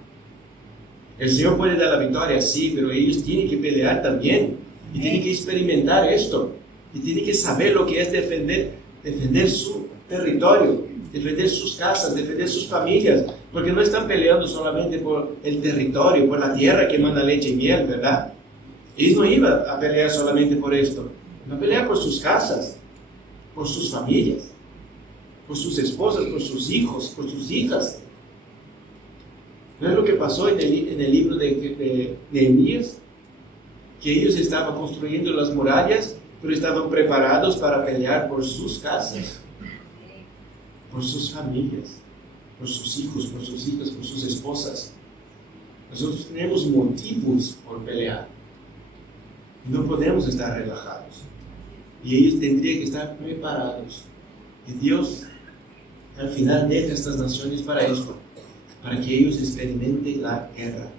El Señor puede dar la victoria, sí, pero ellos tienen que pelear también. Y tienen que experimentar esto. Y tienen que saber lo que es defender su territorio, defender sus casas, defender sus familias. Porque no están peleando solamente por el territorio, por la tierra que manda leche y miel, ¿verdad? Ellos no iban a pelear solamente por esto. Iban a pelear por sus casas, por sus familias, por sus esposas, por sus hijos, por sus hijas. ¿No es lo que pasó en el libro de Nehemías? Que ellos estaban construyendo las murallas, pero estaban preparados para pelear por sus casas, por sus familias, por sus hijos, por sus hijas, por sus esposas. Nosotros tenemos motivos por pelear. No podemos estar relajados. Y ellos tendrían que estar preparados. Y Dios al final deja estas naciones para esto, para que ellos experimenten la guerra,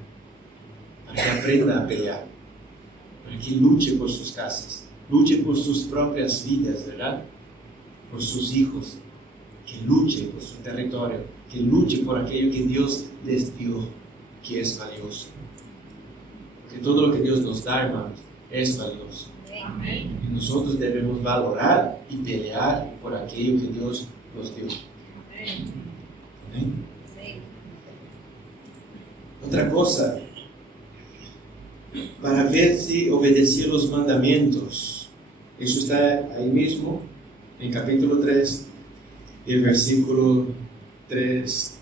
para que aprendan a pelear, para que luche por sus casas, luche por sus propias vidas, ¿verdad? Por sus hijos, que luche por su territorio, que luche por aquello que Dios les dio, que es valioso. Que todo lo que Dios nos da, hermanos, es valioso. Amén. Y nosotros debemos valorar y pelear por aquello que Dios nos dio. Amén. Amén. Otra cosa, para ver si obedecía los mandamientos. Eso está ahí mismo, en capítulo 3, el versículo 3,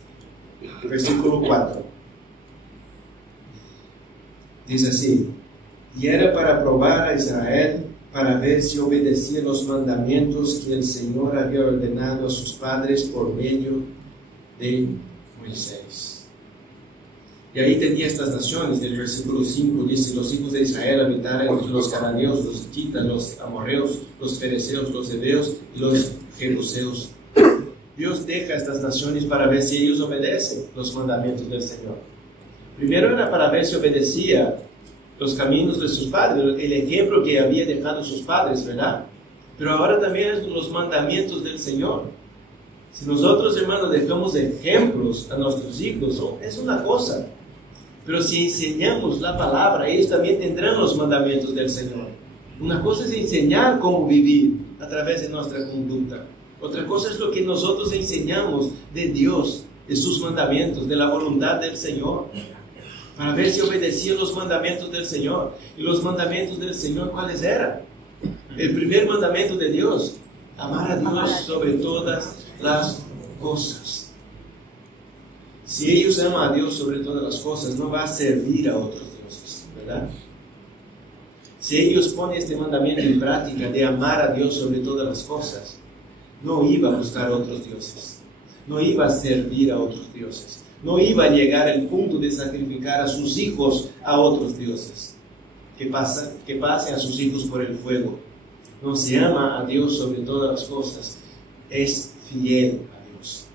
el versículo 4. Dice así: y era para probar a Israel, para ver si obedecía los mandamientos que el Señor había ordenado a sus padres por medio de Moisés. Y ahí tenía estas naciones. Del versículo 5 dice: los hijos de Israel habitaron entre los cananeos, los hititas, los amorreos, los fereceos, los heveos y los jebuseos. Dios deja estas naciones para ver si ellos obedecen los mandamientos del Señor. Primero era para ver si obedecía los caminos de sus padres, el ejemplo que había dejado sus padres, ¿verdad? Pero ahora también es los mandamientos del Señor. Si nosotros, hermanos, dejamos ejemplos a nuestros hijos, es una cosa. Pero si enseñamos la palabra, ellos también tendrán los mandamientos del Señor. Una cosa es enseñar cómo vivir a través de nuestra conducta. Otra cosa es lo que nosotros enseñamos de Dios, de sus mandamientos, de la voluntad del Señor. Para ver si obedecían los mandamientos del Señor. Y los mandamientos del Señor, ¿cuáles eran? El primer mandamiento de Dios: amar a Dios sobre todas las cosas. Si ellos aman a Dios sobre todas las cosas, no va a servir a otros dioses, ¿verdad? Si ellos ponen este mandamiento en práctica de amar a Dios sobre todas las cosas, no iba a buscar otros dioses, no iba a servir a otros dioses, no iba a llegar al punto de sacrificar a sus hijos a otros dioses, que pasen a sus hijos por el fuego. No, se ama a Dios sobre todas las cosas, es fiel a Dios.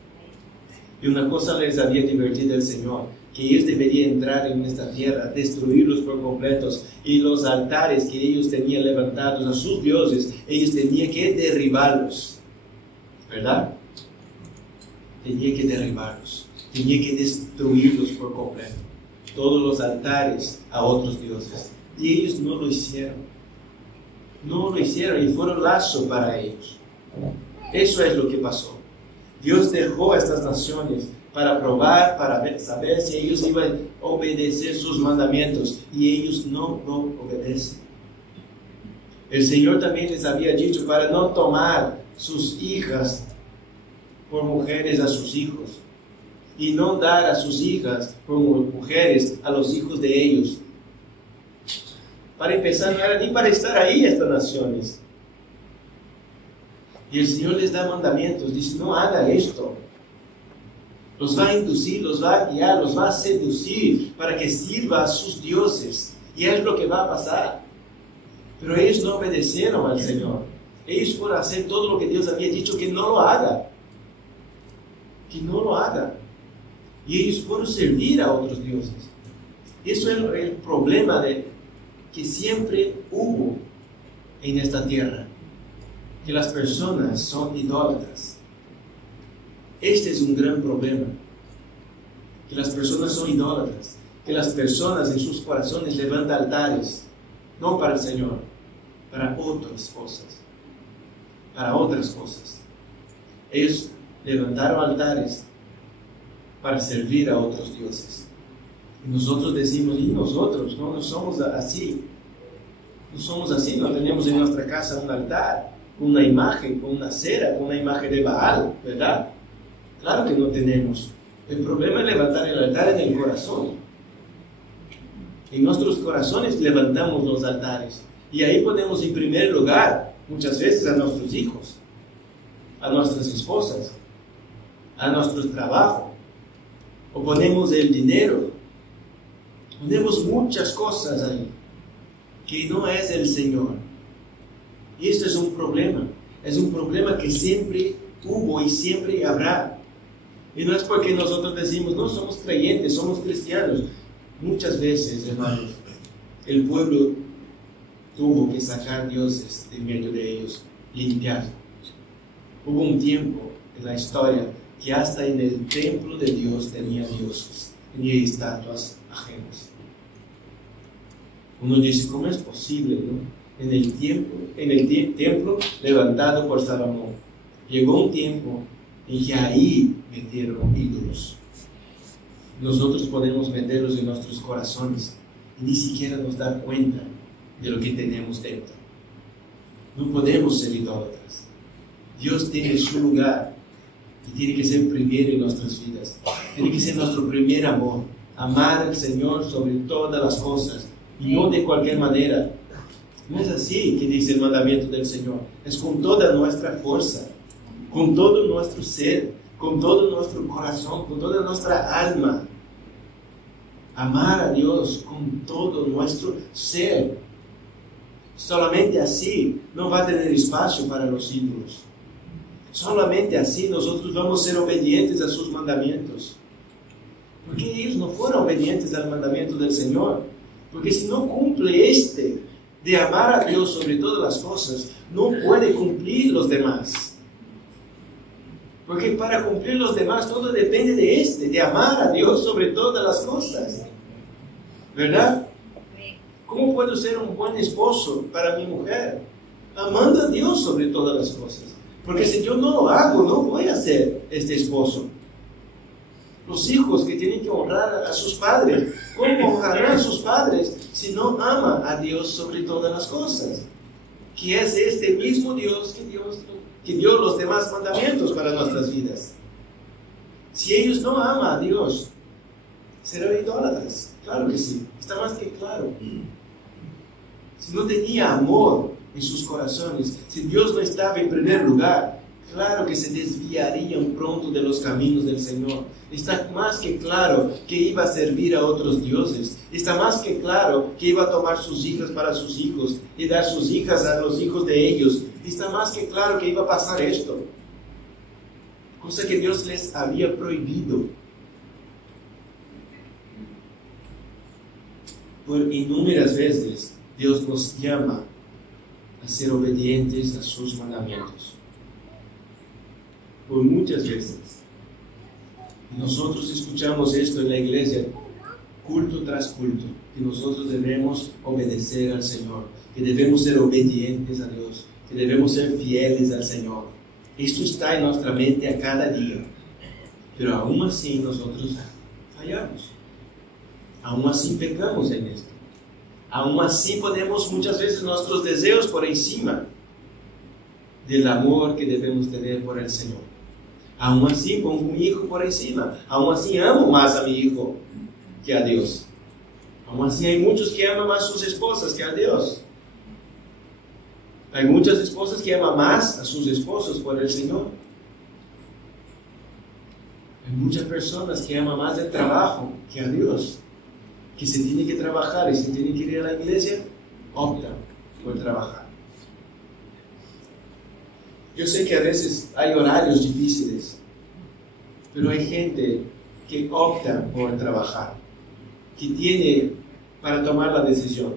Y una cosa les había advertido el Señor, que ellos deberían entrar en esta tierra, destruirlos por completos, y los altares que ellos tenían levantados a sus dioses, ellos tenían que derribarlos, ¿verdad? Tenían que derribarlos, tenían que destruirlos por completo, todos los altares a otros dioses. Y ellos no lo hicieron, no lo hicieron, y fueron lazo para ellos. Eso es lo que pasó. Dios dejó a estas naciones para probar, para saber si ellos iban a obedecer sus mandamientos, y ellos no lo obedecen. El Señor también les había dicho para no tomar sus hijas por mujeres a sus hijos, y no dar a sus hijas por mujeres a los hijos de ellos. Para empezar, no era ni para estar ahí estas naciones. Y el Señor les da mandamientos, dice, no haga esto. Los va a inducir, los va a guiar, los va a seducir para que sirva a sus dioses. Y es lo que va a pasar. Pero ellos no obedecieron al Señor. Ellos fueron a hacer todo lo que Dios había dicho que no lo haga. Que no lo haga. Y ellos fueron a servir a otros dioses. Eso es el problema que siempre hubo en esta tierra. Que las personas son idólatras. Este es un gran problema. Que las personas son idólatras. Que las personas en sus corazones levantan altares. No para el Señor. Para otras cosas. Para otras cosas. Ellos levantaron altares para servir a otros dioses. Y nosotros decimos, y nosotros no somos así. No somos así, no tenemos en nuestra casa un altar, con una imagen, con una cera, con una imagen de Baal, ¿verdad? Claro que no tenemos. El problema es levantar el altar en el corazón. En nuestros corazones levantamos los altares. Y ahí ponemos en primer lugar, muchas veces, a nuestros hijos, a nuestras esposas, a nuestro trabajo. O ponemos el dinero. Ponemos muchas cosas ahí que no es el Señor. Y esto es un problema. Es un problema que siempre hubo y siempre habrá. Y no es porque nosotros decimos, no, somos creyentes, somos cristianos. Muchas veces, hermanos, el pueblo tuvo que sacar dioses de medio de ellos, limpiar. Hubo un tiempo en la historia que hasta en el templo de Dios tenía dioses, tenía estatuas ajenas. Uno dice, ¿cómo es posible, no? En el templo levantado por Salomón, llegó un tiempo en que ahí metieron ídolos. Nosotros podemos meterlos en nuestros corazones y ni siquiera nos dar cuenta de lo que tenemos dentro. No podemos ser idólatras. Dios tiene su lugar y tiene que ser primero en nuestras vidas. Tiene que ser nuestro primer amor. Amar al Señor sobre todas las cosas y no de cualquier manera. No es así que dice el mandamiento del Señor. Es con toda nuestra fuerza, con todo nuestro ser, con todo nuestro corazón, con toda nuestra alma. Amar a Dios con todo nuestro ser. Solamente así no va a tener espacio para los ídolos. Solamente así nosotros vamos a ser obedientes a sus mandamientos. Porque ellos no fueron obedientes al mandamiento del Señor. Porque si no cumple de amar a Dios sobre todas las cosas, no puede cumplir los demás. Porque para cumplir los demás todo depende de amar a Dios sobre todas las cosas. ¿Verdad? ¿Cómo puedo ser un buen esposo para mi mujer? Amando a Dios sobre todas las cosas. Porque si yo no lo hago, no voy a ser este esposo. Los hijos que tienen que honrar a sus padres, ¿cómo honrarán a sus padres si no aman a Dios sobre todas las cosas? Que es este mismo Dios que dio los demás mandamientos para nuestras vidas. Si ellos no aman a Dios, serán idólatras. Claro que sí, está más que claro. Si no tenía amor en sus corazones, si Dios no estaba en primer lugar, claro que se desviarían pronto de los caminos del Señor. Está más que claro que iba a servir a otros dioses. Está más que claro que iba a tomar sus hijas para sus hijos y dar sus hijas a los hijos de ellos. Está más que claro que iba a pasar esto. Cosa que Dios les había prohibido. Por innumerables veces Dios nos llama a ser obedientes a sus mandamientos. Por muchas veces. Nosotros escuchamos esto en la iglesia, culto tras culto, que nosotros debemos obedecer al Señor, que debemos ser obedientes a Dios, que debemos ser fieles al Señor. Esto está en nuestra mente a cada día. Pero aún así nosotros fallamos. Aún así pecamos en esto. Aún así ponemos muchas veces nuestros deseos por encima del amor que debemos tener por el Señor. Aún así pongo mi hijo por encima. Aún así amo más a mi hijo que a Dios. Aún así hay muchos que aman más a sus esposas que a Dios. Hay muchas esposas que aman más a sus esposos por el Señor. Hay muchas personas que aman más el trabajo que a Dios. Que se tiene que trabajar y se tiene que ir a la iglesia, optan por trabajar. Yo sé que a veces hay horarios difíciles, pero hay gente que opta por trabajar, que tiene para tomar la decisión.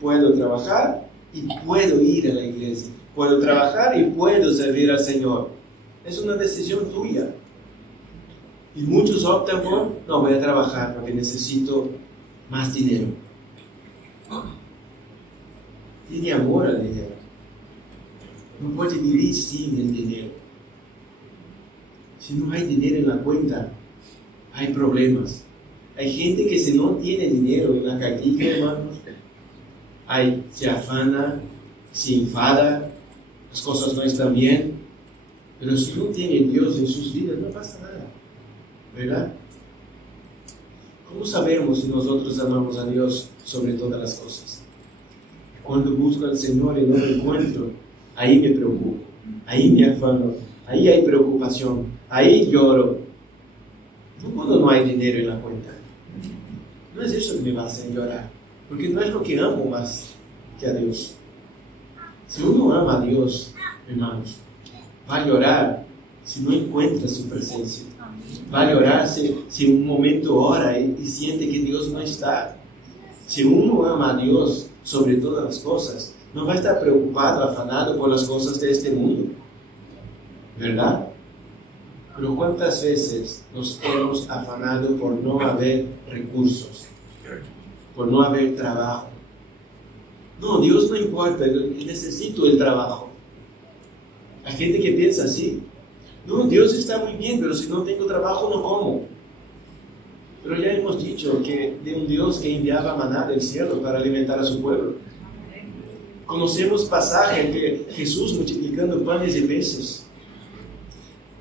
Puedo trabajar y puedo ir a la iglesia. Puedo trabajar y puedo servir al Señor. Es una decisión tuya. Y muchos optan por, no, voy a trabajar porque necesito más dinero. Tiene amor al dinero. No puede vivir sin el dinero. Si no hay dinero en la cuenta, hay problemas. Hay gente que si no tiene dinero en la cartilla, hermanos, se afana, se enfada, las cosas no están bien. Pero si no tiene Dios en sus vidas, no pasa nada. ¿Verdad? ¿Cómo sabemos si nosotros amamos a Dios sobre todas las cosas? Cuando busco al Señor y no lo encuentro, ahí me preocupo, ahí me afano, ahí hay preocupación, ahí lloro. No cuando no hay dinero en la cuenta. No es eso que me va a hacer llorar, porque no es lo que amo más que a Dios. Si uno ama a Dios, hermanos, va a llorar si no encuentra su presencia. Va a llorar si en un momento ora y siente que Dios no está. Si uno ama a Dios sobre todas las cosas, no va a estar preocupado, afanado por las cosas de este mundo. ¿Verdad? Pero ¿cuántas veces nos hemos afanado por no haber recursos? Por no haber trabajo. No, Dios no importa, necesito el trabajo. Hay gente que piensa así. No, Dios está muy bien, pero si no tengo trabajo no como. Pero ya hemos dicho que de un Dios que enviaba maná del cielo para alimentar a su pueblo. Conocemos pasajes que Jesús multiplicando panes y peces.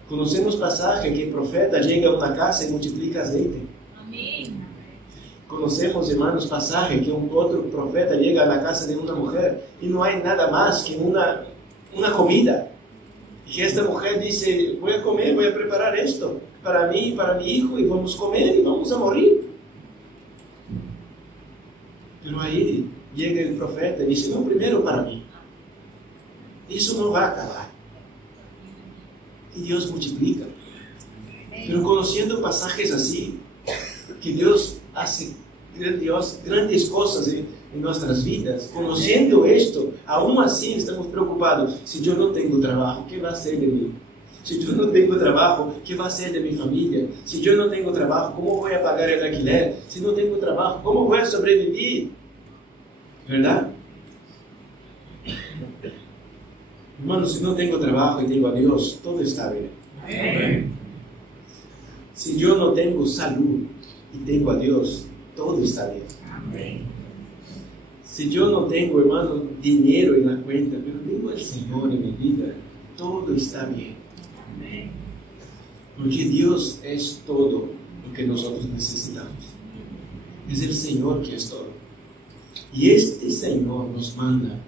Conocemos pasaje que el profeta llega a una casa y multiplica aceite. Amén. Conocemos, hermanos, pasaje que un otro profeta llega a la casa de una mujer y no hay nada más que una comida. Y que esta mujer dice, voy a comer, voy a preparar esto para mí y para mi hijo y vamos a comer y vamos a morir. Pero ahí llega el profeta y dice, no, primero para mí. Eso no va a acabar. Y Dios multiplica. Pero conociendo pasajes así, que Dios hace grandes cosas en nuestras vidas, conociendo esto, aún así estamos preocupados. Si yo no tengo trabajo, ¿qué va a hacer de mí? Si yo no tengo trabajo, ¿qué va a hacer de mi familia? Si yo no tengo trabajo, ¿cómo voy a pagar el alquiler? Si no tengo trabajo, ¿cómo voy a sobrevivir? ¿Verdad? Hermanos, si no tengo trabajo y tengo a Dios, todo está bien. Amén. Si yo no tengo salud y tengo a Dios, todo está bien. Amén. Si yo no tengo, hermano, dinero en la cuenta, pero tengo al Señor en mi vida, todo está bien. Amén. Porque Dios es todo lo que nosotros necesitamos. Es el Señor que es todo. Y este Señor nos manda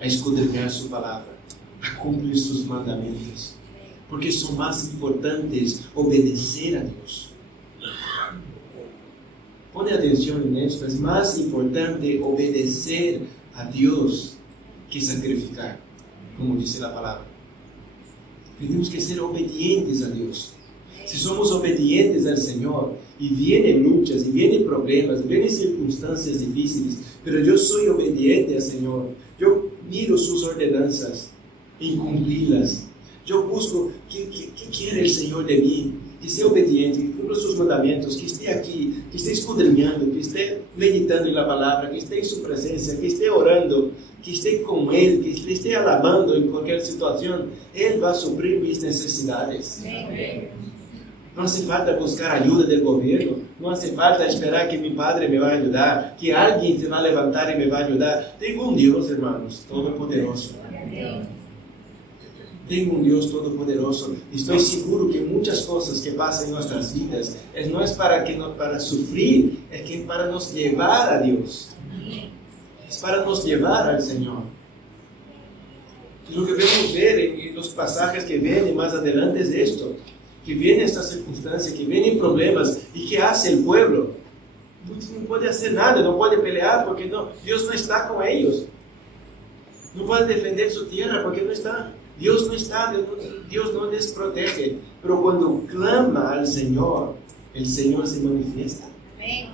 a escudriñar su palabra, a cumplir sus mandamientos, porque son más importantes obedecer a Dios. Pone atención en esto, es más importante obedecer a Dios que sacrificar, como dice la palabra. Tenemos que ser obedientes a Dios. Si somos obedientes al Señor y vienen luchas, y vienen problemas, y vienen circunstancias difíciles, pero yo soy obediente al Señor, yo miro sus ordenanzas y cumplirlas. Yo busco qué quiere el Señor de mí, que sea obediente, que cumpla sus mandamientos, que esté aquí, que esté escudriñando, que esté meditando en la palabra, que esté en su presencia, que esté orando, que esté con Él, que le esté alabando en cualquier situación. Él va a suplir mis necesidades. No hace falta buscar ayuda del gobierno, no hace falta esperar que mi padre me va a ayudar, que alguien se va a levantar y me va a ayudar. Tengo un Dios, hermanos, todopoderoso. Tengo un Dios todopoderoso. Estoy seguro que muchas cosas que pasan en nuestras vidas no es para sufrir, es que es para nos llevar a Dios. Es para nos llevar al Señor. Y lo que debemos ver en los pasajes que vienen más adelante es esto, que viene esta circunstancia, que vienen problemas, y ¿qué hace el pueblo? No puede hacer nada, no puede pelear porque Dios no está con ellos. No puede defender su tierra porque no está. Dios no está, Dios no les protege. Pero cuando clama al Señor, el Señor se manifiesta. Amén.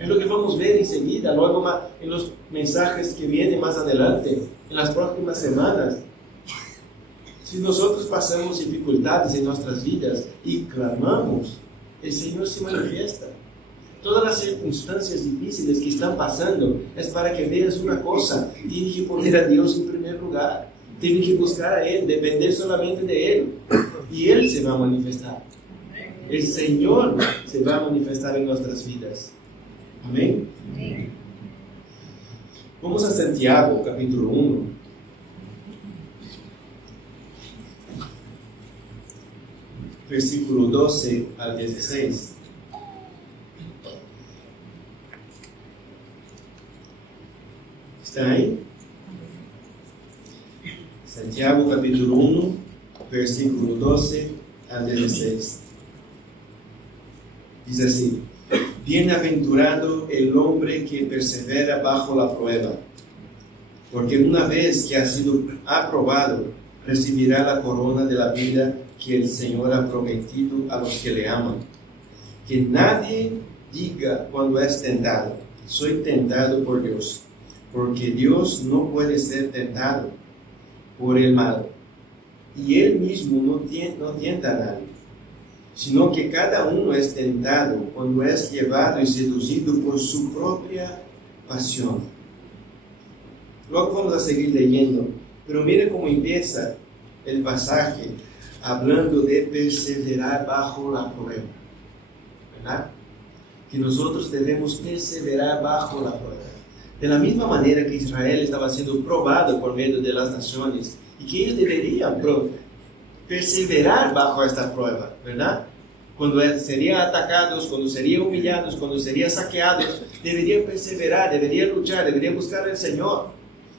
Es lo que vamos a ver enseguida, luego en los mensajes que vienen más adelante, en las próximas semanas. Si nosotros pasamos dificultades en nuestras vidas y clamamos, el Señor se manifiesta. Todas las circunstancias difíciles que están pasando es para que veas una cosa: tienes que poner a Dios en primer lugar, tienes que buscar a Él, depender solamente de Él, y Él se va a manifestar. El Señor se va a manifestar en nuestras vidas. Amén. Vamos a Santiago, capítulo 1. Versículo 12 al 16. ¿Está ahí? Santiago capítulo 1, versículo 12 al 16. Dice así: bienaventurado el hombre que persevera bajo la prueba, porque una vez que ha sido aprobado, recibirá la corona de la vida que el Señor ha prometido a los que le aman. Que nadie diga cuando es tentado: soy tentado por Dios, porque Dios no puede ser tentado por el mal, y Él mismo no tienta a nadie, sino que cada uno es tentado cuando es llevado y seducido por su propia pasión. Luego vamos a seguir leyendo, pero mire cómo empieza el pasaje hablando de perseverar bajo la prueba, ¿verdad? Que nosotros debemos perseverar bajo la prueba. De la misma manera que Israel estaba siendo probado por medio de las naciones, y que ellos deberían perseverar bajo esta prueba, ¿verdad? Cuando serían atacados, cuando serían humillados, cuando serían saqueados, deberían perseverar, deberían luchar, deberían buscar al Señor.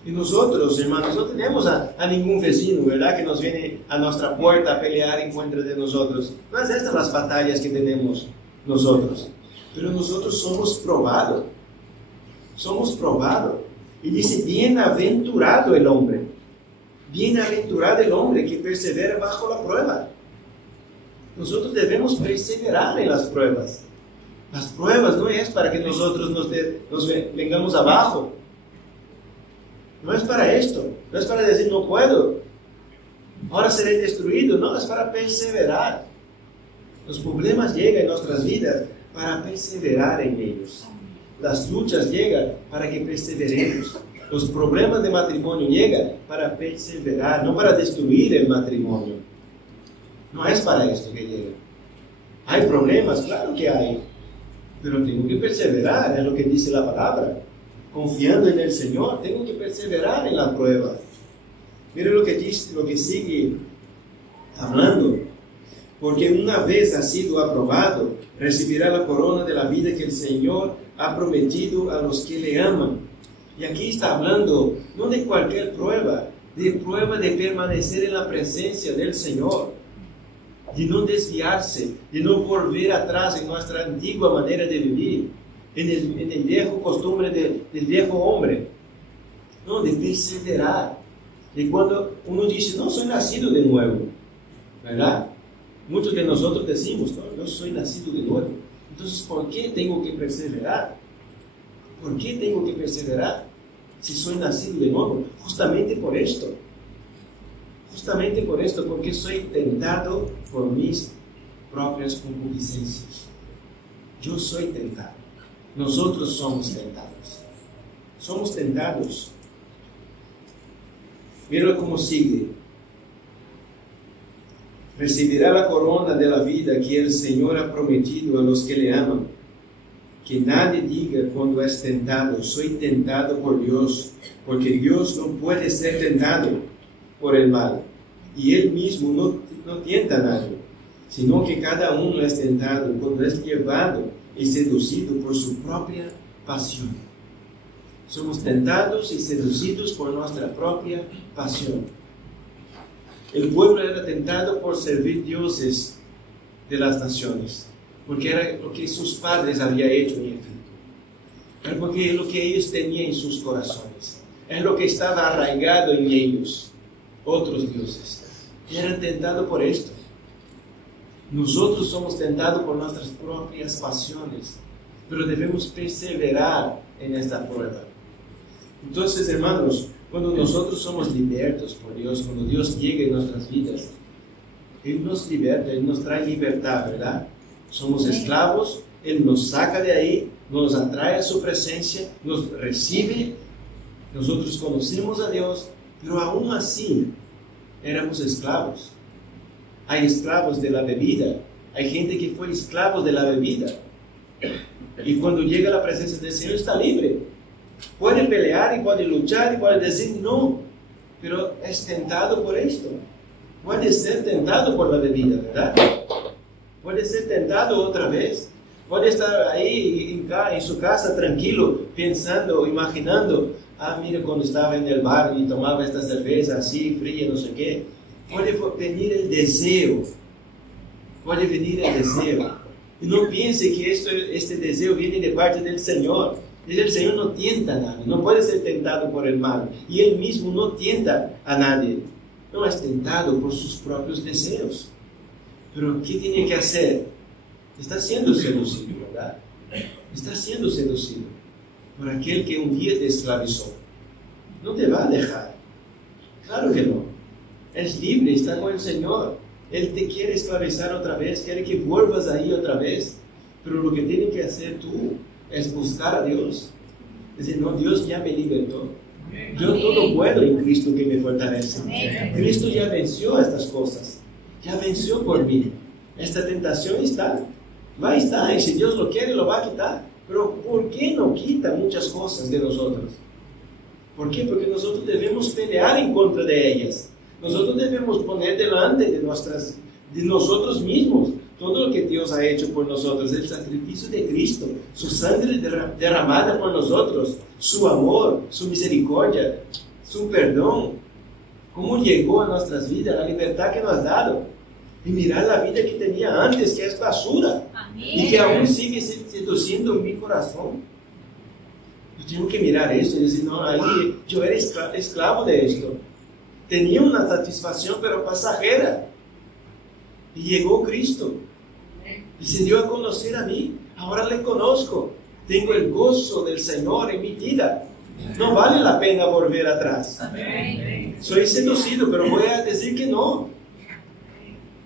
Y nosotros, hermanos, no tenemos a ningún vecino, ¿verdad?, que nos viene a nuestra puerta a pelear en contra de nosotros. No es estas las batallas que tenemos nosotros. Pero nosotros somos probados. Somos probados. Y dice: bienaventurado el hombre. Bienaventurado el hombre que persevera bajo la prueba. Nosotros debemos perseverar en las pruebas. Las pruebas no es para que nosotros nos vengamos abajo. No es para esto. No es para decir: no puedo, ahora seré destruido. No, es para perseverar. Los problemas llegan en nuestras vidas para perseverar en ellos. Las luchas llegan para que perseveremos. Los problemas de matrimonio llegan para perseverar, no para destruir el matrimonio. No es para esto que llega. Hay problemas, claro que hay, pero tengo que perseverar, es lo que dice la palabra. Confiando en el Señor, tengo que perseverar en la prueba. Mire lo que dice, lo que sigue hablando. Porque una vez ha sido aprobado, recibirá la corona de la vida que el Señor ha prometido a los que le aman. Y aquí está hablando no de cualquier prueba, de prueba de permanecer en la presencia del Señor, de no desviarse, de no volver atrás en nuestra antigua manera de vivir, en el viejo costumbre del viejo hombre. No, de perseverar. De cuando uno dice: no, soy nacido de nuevo, ¿verdad? Muchos de nosotros decimos: no, yo soy nacido de nuevo. Entonces, ¿por qué tengo que perseverar? ¿Por qué tengo que perseverar si soy nacido de nuevo? Justamente por esto. Justamente por esto, porque soy tentado por mis propias concupiscencias. Yo soy tentado. Nosotros somos tentados. Somos tentados. Mira cómo sigue. Recibirá la corona de la vida que el Señor ha prometido a los que le aman. Que nadie diga cuando es tentado: soy tentado por Dios, porque Dios no puede ser tentado por el mal, y Él mismo no tienta a nadie, sino que cada uno es tentado cuando es llevado y seducido por su propia pasión. Somos tentados y seducidos por nuestra propia pasión. El pueblo era tentado por servir dioses de las naciones, porque era lo que sus padres habían hecho en Egipto. Era porque lo que ellos tenían en sus corazones. Es lo que estaba arraigado en ellos, otros dioses. Eran tentados por esto. Nosotros somos tentados por nuestras propias pasiones, pero debemos perseverar en esta prueba. Entonces, hermanos, cuando nosotros somos libertos por Dios, cuando Dios llega en nuestras vidas, Él nos liberta, Él nos trae libertad, ¿verdad? Somos esclavos, Él nos saca de ahí, nos atrae a su presencia, nos recibe, nosotros conocemos a Dios, pero aún así éramos esclavos. Hay esclavos de la bebida, hay gente que fue esclavo de la bebida, y cuando llega a la presencia del Señor está libre. Puede pelear y puede luchar y puede decir no, pero es tentado por esto. Puede ser tentado por la bebida, ¿verdad? Puede ser tentado otra vez. Puede estar ahí en su casa tranquilo, pensando, imaginando, mira cuando estaba en el bar y tomaba esta cerveza así, fría, no sé qué. Puede venir el deseo. Puede venir el deseo. Y no piense que este deseo viene de parte del Señor. El Señor no tienta a nadie, no puede ser tentado por el mal. Y Él mismo no tienta a nadie. No es tentado por sus propios deseos. Pero ¿qué tiene que hacer? Está siendo seducido, ¿verdad? Está siendo seducido por aquel que un día te esclavizó. No te va a dejar. Claro que no. Es libre, está con el Señor. Él te quiere esclavizar otra vez, quiere que vuelvas ahí otra vez. Pero lo que tienes que hacer tú es buscar a Dios. Decir, no, Dios ya me libertó. Yo todo puedo en Cristo que me fortalece. Cristo ya venció estas cosas. Ya venció por mí. Esta tentación va a estar. Y si Dios lo quiere, lo va a quitar. Pero ¿por qué no quita muchas cosas de nosotros? ¿Por qué? Porque nosotros debemos pelear en contra de ellas. Nosotros debemos poner delante de nosotros mismos todo lo que Dios ha hecho por nosotros, el sacrificio de Cristo, su sangre derramada por nosotros, su amor, su misericordia, su perdón, cómo llegó a nuestras vidas, la libertad que nos ha dado. Y mirar la vida que tenía antes, que es basura. Amén. Y que aún sigue seduciendo mi corazón. Yo tengo que mirar esto y decir, no, ahí yo era esclavo de esto. Tenía una satisfacción, pero pasajera. Y llegó Cristo. Y se dio a conocer a mí. Ahora le conozco. Tengo el gozo del Señor en mi vida. No vale la pena volver atrás. Soy seducido, pero voy a decir que no.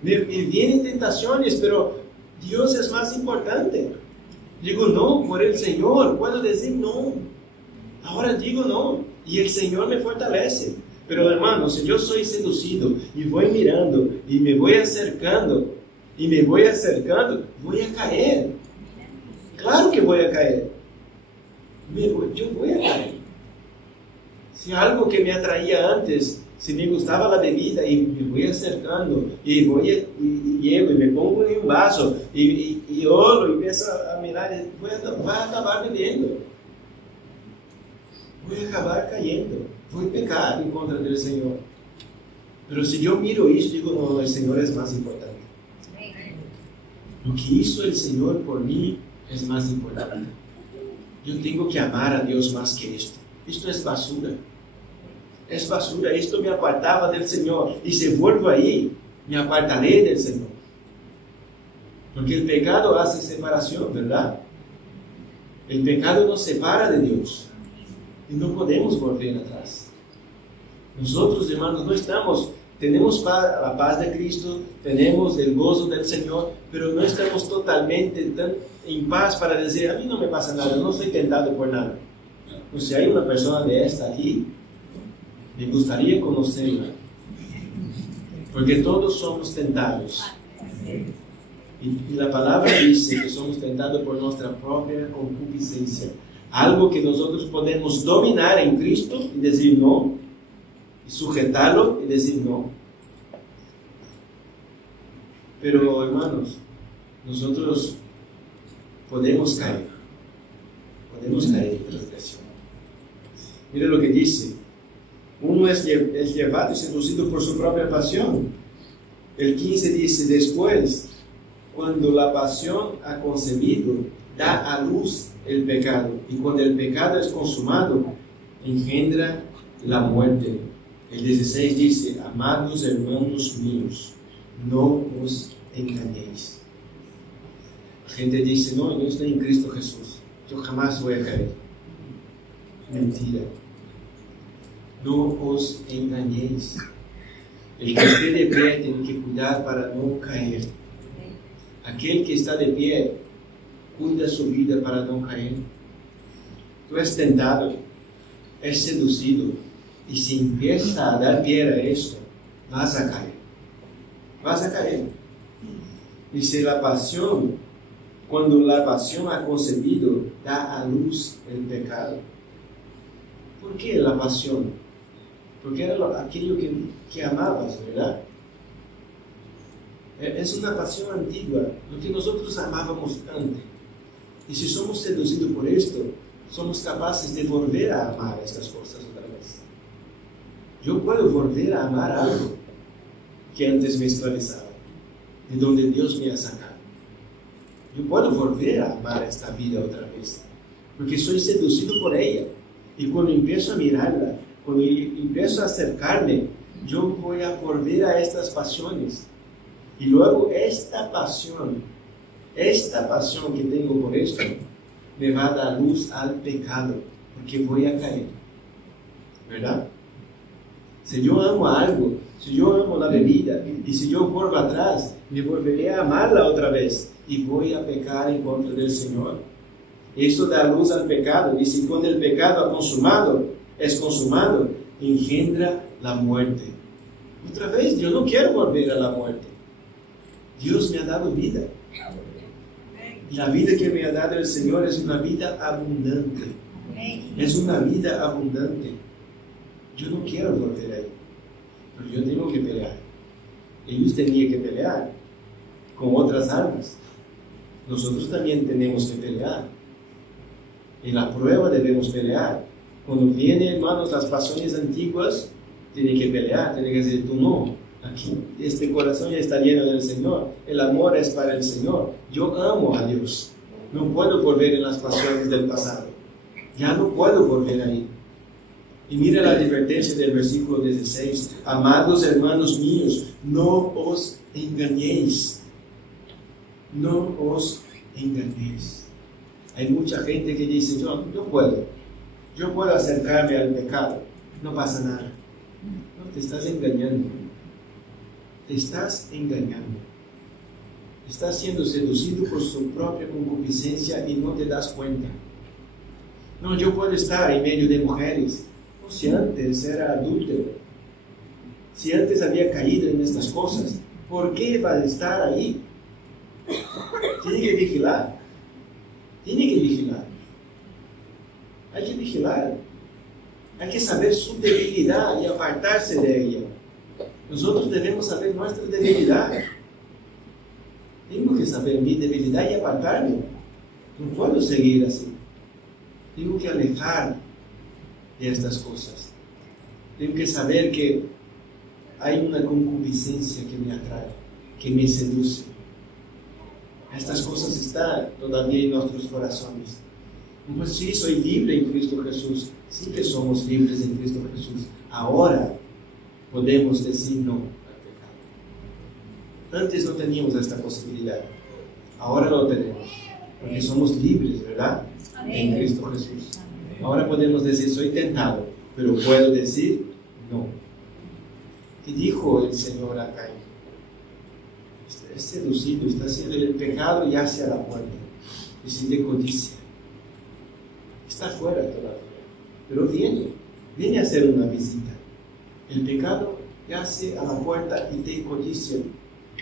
Me vienen tentaciones, pero Dios es más importante. Digo no por el Señor. Puedo decir no. Ahora digo no. Y el Señor me fortalece. Pero hermanos, si yo soy seducido y voy mirando y me voy acercando, voy a caer. Claro que voy a caer. Yo voy a caer. Si algo que me atraía antes, si me gustaba la bebida y me voy acercando y llego y me pongo en un vaso y oro y empiezo a mirar, voy a acabar bebiendo. Voy a acabar cayendo. Voy a pecar en contra del Señor. Pero si yo miro eso, digo, no, el Señor es más importante. Lo que hizo el Señor por mí es más importante. Yo tengo que amar a Dios más que esto. Esto es basura. Es basura. Esto me apartaba del Señor. Y si vuelvo ahí, me apartaré del Señor. Porque el pecado hace separación, ¿verdad? El pecado nos separa de Dios. Y no podemos volver atrás. Nosotros, hermanos, tenemos la paz de Cristo, tenemos el gozo del Señor, pero no estamos totalmente tan en paz para decir, a mí no me pasa nada, no soy tentado por nada. Pues si hay una persona de esta aquí, me gustaría conocerla. Porque todos somos tentados. Y la palabra dice que somos tentados por nuestra propia concupiscencia. Algo que nosotros podemos dominar en Cristo y decir no, y sujetarlo y decir no. Pero hermanos, nosotros podemos caer en transgresión. Mira lo que dice, un uno es llevado y seducido por su propia pasión. El 15 dice, después, cuando la pasión ha concebido, da a luz el pecado. Y cuando el pecado es consumado, engendra la muerte. El 16 dice, amados hermanos míos, no os engañéis. La gente dice, no, yo estoy en Cristo Jesús, yo jamás voy a caer. Mentira. No os engañéis. El que esté de pie tiene que cuidar para no caer. Aquel que está de pie, cuida su vida para no caer. Tú eres tentado, es seducido, y si empieza a dar pie a esto, vas a caer. Vas a caer. Dice la pasión, cuando la pasión ha concebido, da a luz el pecado. ¿Por qué la pasión? Porque era aquello que amabas, ¿verdad? Es una pasión antigua, lo que nosotros amábamos antes. Y si somos seducidos por esto, somos capaces de volver a amar estas cosas otra vez. Yo puedo volver a amar algo que antes me esclavizaba, de donde Dios me ha sacado. Yo puedo volver a amar esta vida otra vez, porque soy seducido por ella. Y cuando empiezo a mirarla, cuando empiezo a acercarme, yo voy a volver a estas pasiones. Y luego esta pasión que tengo por esto, me va a dar luz al pecado, porque voy a caer. ¿Verdad? Si yo amo algo, si yo amo la bebida, y si yo vuelvo atrás, me volveré a amarla otra vez, y voy a pecar en contra del Señor. Esto da luz al pecado, y si cuando el pecado es consumado, engendra la muerte. Otra vez, yo no quiero volver a la muerte. Dios me ha dado vida. Y la vida que me ha dado el Señor es una vida abundante. Es una vida abundante. Yo no quiero volver ahí, pero yo tengo que pelear. Ellos tenían que pelear con otras armas. Nosotros también tenemos que pelear. En la prueba debemos pelear. Cuando vienen, hermanos, las pasiones antiguas, tienen que pelear, tienen que decir, tú no. Aquí, este corazón ya está lleno del Señor. El amor es para el Señor. Yo amo a Dios. No puedo volver en las pasiones del pasado. Ya no puedo volver ahí. Y mira la advertencia del versículo 16. Amados hermanos míos, no os engañéis. No os engañéis. Hay mucha gente que dice, yo puedo acercarme al pecado. No pasa nada. No, te estás engañando. Te estás engañando. Estás siendo seducido por su propia concupiscencia y no te das cuenta. No, yo puedo estar en medio de mujeres. No, si antes era adúltero, si antes había caído en estas cosas, ¿por qué va a estar ahí? Tiene que vigilar. Tiene que vigilar. Hay que vigilar. Hay que saber su debilidad y apartarse de ella. Nosotros debemos saber nuestra debilidad. Tengo que saber mi debilidad y apartarme. No puedo seguir así. Tengo que alejar de estas cosas. Tengo que saber que hay una concupiscencia que me atrae, que me seduce. Estas cosas están todavía en nuestros corazones. Entonces, sí, soy libre en Cristo Jesús. Sí que somos libres en Cristo Jesús. Ahora podemos decir no al pecado. Antes no teníamos esta posibilidad. Ahora lo tenemos. Porque somos libres, ¿verdad? En Cristo Jesús. Ahora podemos decir, soy tentado, pero puedo decir no. ¿Qué dijo el Señor a Caín? Es seducido, está haciendo el pecado y hacia la puerta. Y si te codicia. Está fuera todavía. Pero viene a hacer una visita. El pecado yace a la puerta y te codicia.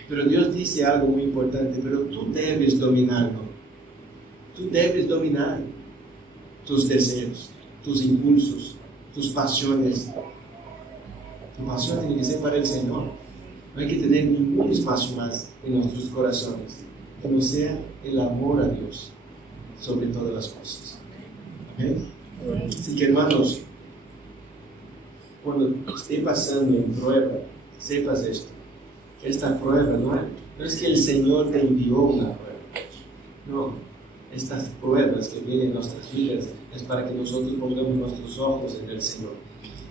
Pero Dios dice algo muy importante, pero tú debes dominarlo. Tú debes dominar tus deseos, tus impulsos, tus pasiones. Tu pasión tiene que ser para el Señor. No hay que tener ningún espacio más en nuestros corazones que no sea el amor a Dios sobre todas las cosas. ¿Okay? Así que, hermanos, cuando esté pasando en prueba, sepas esto, que esta prueba no es que el Señor te envió una prueba, no, estas pruebas que vienen en nuestras vidas es para que nosotros pongamos nuestros ojos en el Señor.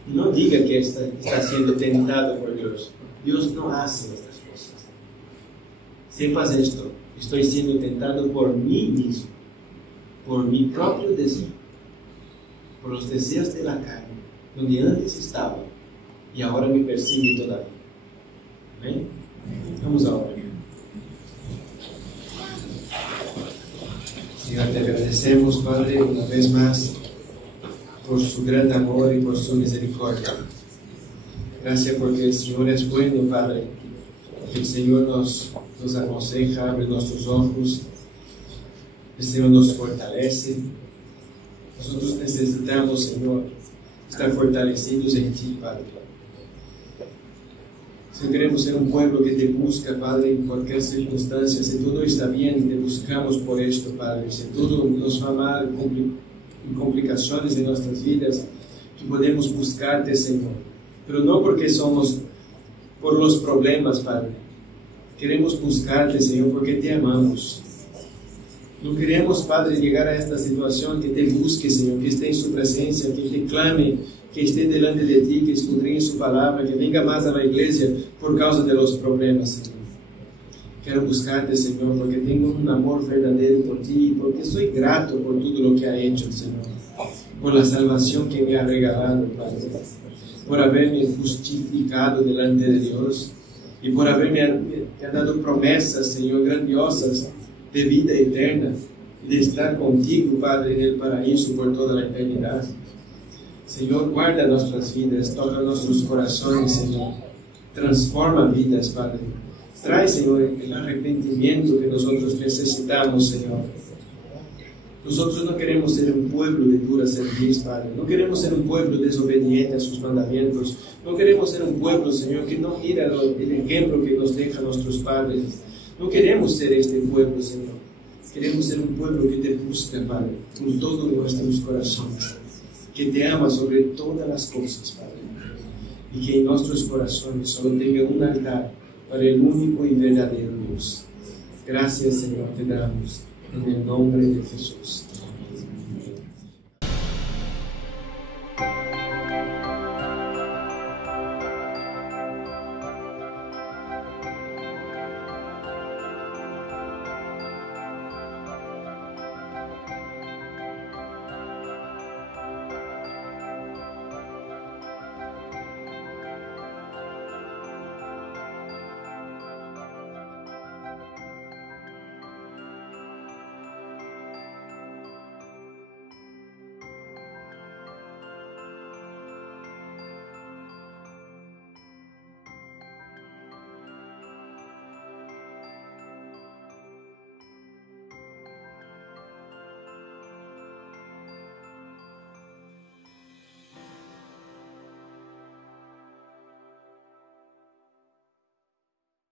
Y no diga que está siendo tentado por Dios. Dios no hace estas cosas. Sepas esto, estoy siendo tentado por mí mismo, por mi propio deseo, por los deseos de la carne, donde antes estaba y ahora me persigue todavía. ¿Amén? Vamos a orar. Señor, te agradecemos, Padre, una vez más por su gran amor y por su misericordia. Gracias porque el Señor es bueno, Padre. El Señor nos aconseja, abre nuestros ojos. El Señor nos fortalece. Nosotros necesitamos, Señor, estar fortalecidos en ti, Padre. Si queremos ser un pueblo que te busca, Padre, en cualquier circunstancia, si todo está bien, te buscamos por esto, Padre. Si todo nos va mal, complicaciones en nuestras vidas, que podemos buscarte, Señor. Pero no porque somos por los problemas, Padre. Queremos buscarte, Señor, porque te amamos. No queremos, Padre, llegar a esta situación que te busque, Señor, que esté en su presencia, que te clame, que esté delante de ti, que escudriñe su palabra, que venga más a la iglesia por causa de los problemas, Señor. Quiero buscarte, Señor, porque tengo un amor verdadero por ti, porque soy grato por todo lo que ha hecho, Señor, por la salvación que me ha regalado, Padre, por haberme justificado delante de Dios y por haberme dado promesas, Señor, grandiosas de vida eterna, de estar contigo, Padre, en el paraíso por toda la eternidad. Señor, guarda nuestras vidas, toca nuestros corazones, Señor. Transforma vidas, Padre. Trae, Señor, el arrepentimiento que nosotros necesitamos, Señor. Nosotros no queremos ser un pueblo de dura cerviz, Padre. No queremos ser un pueblo desobediente a sus mandamientos. No queremos ser un pueblo, Señor, que no mira el ejemplo que nos dejan nuestros padres. No queremos ser este pueblo, Señor. Queremos ser un pueblo que te busca, Padre, con todos nuestros corazones. Que te ama sobre todas las cosas, Padre, y que en nuestros corazones solo tenga un altar para el único y verdadero Dios. Gracias, Señor, te damos en el nombre de Jesús.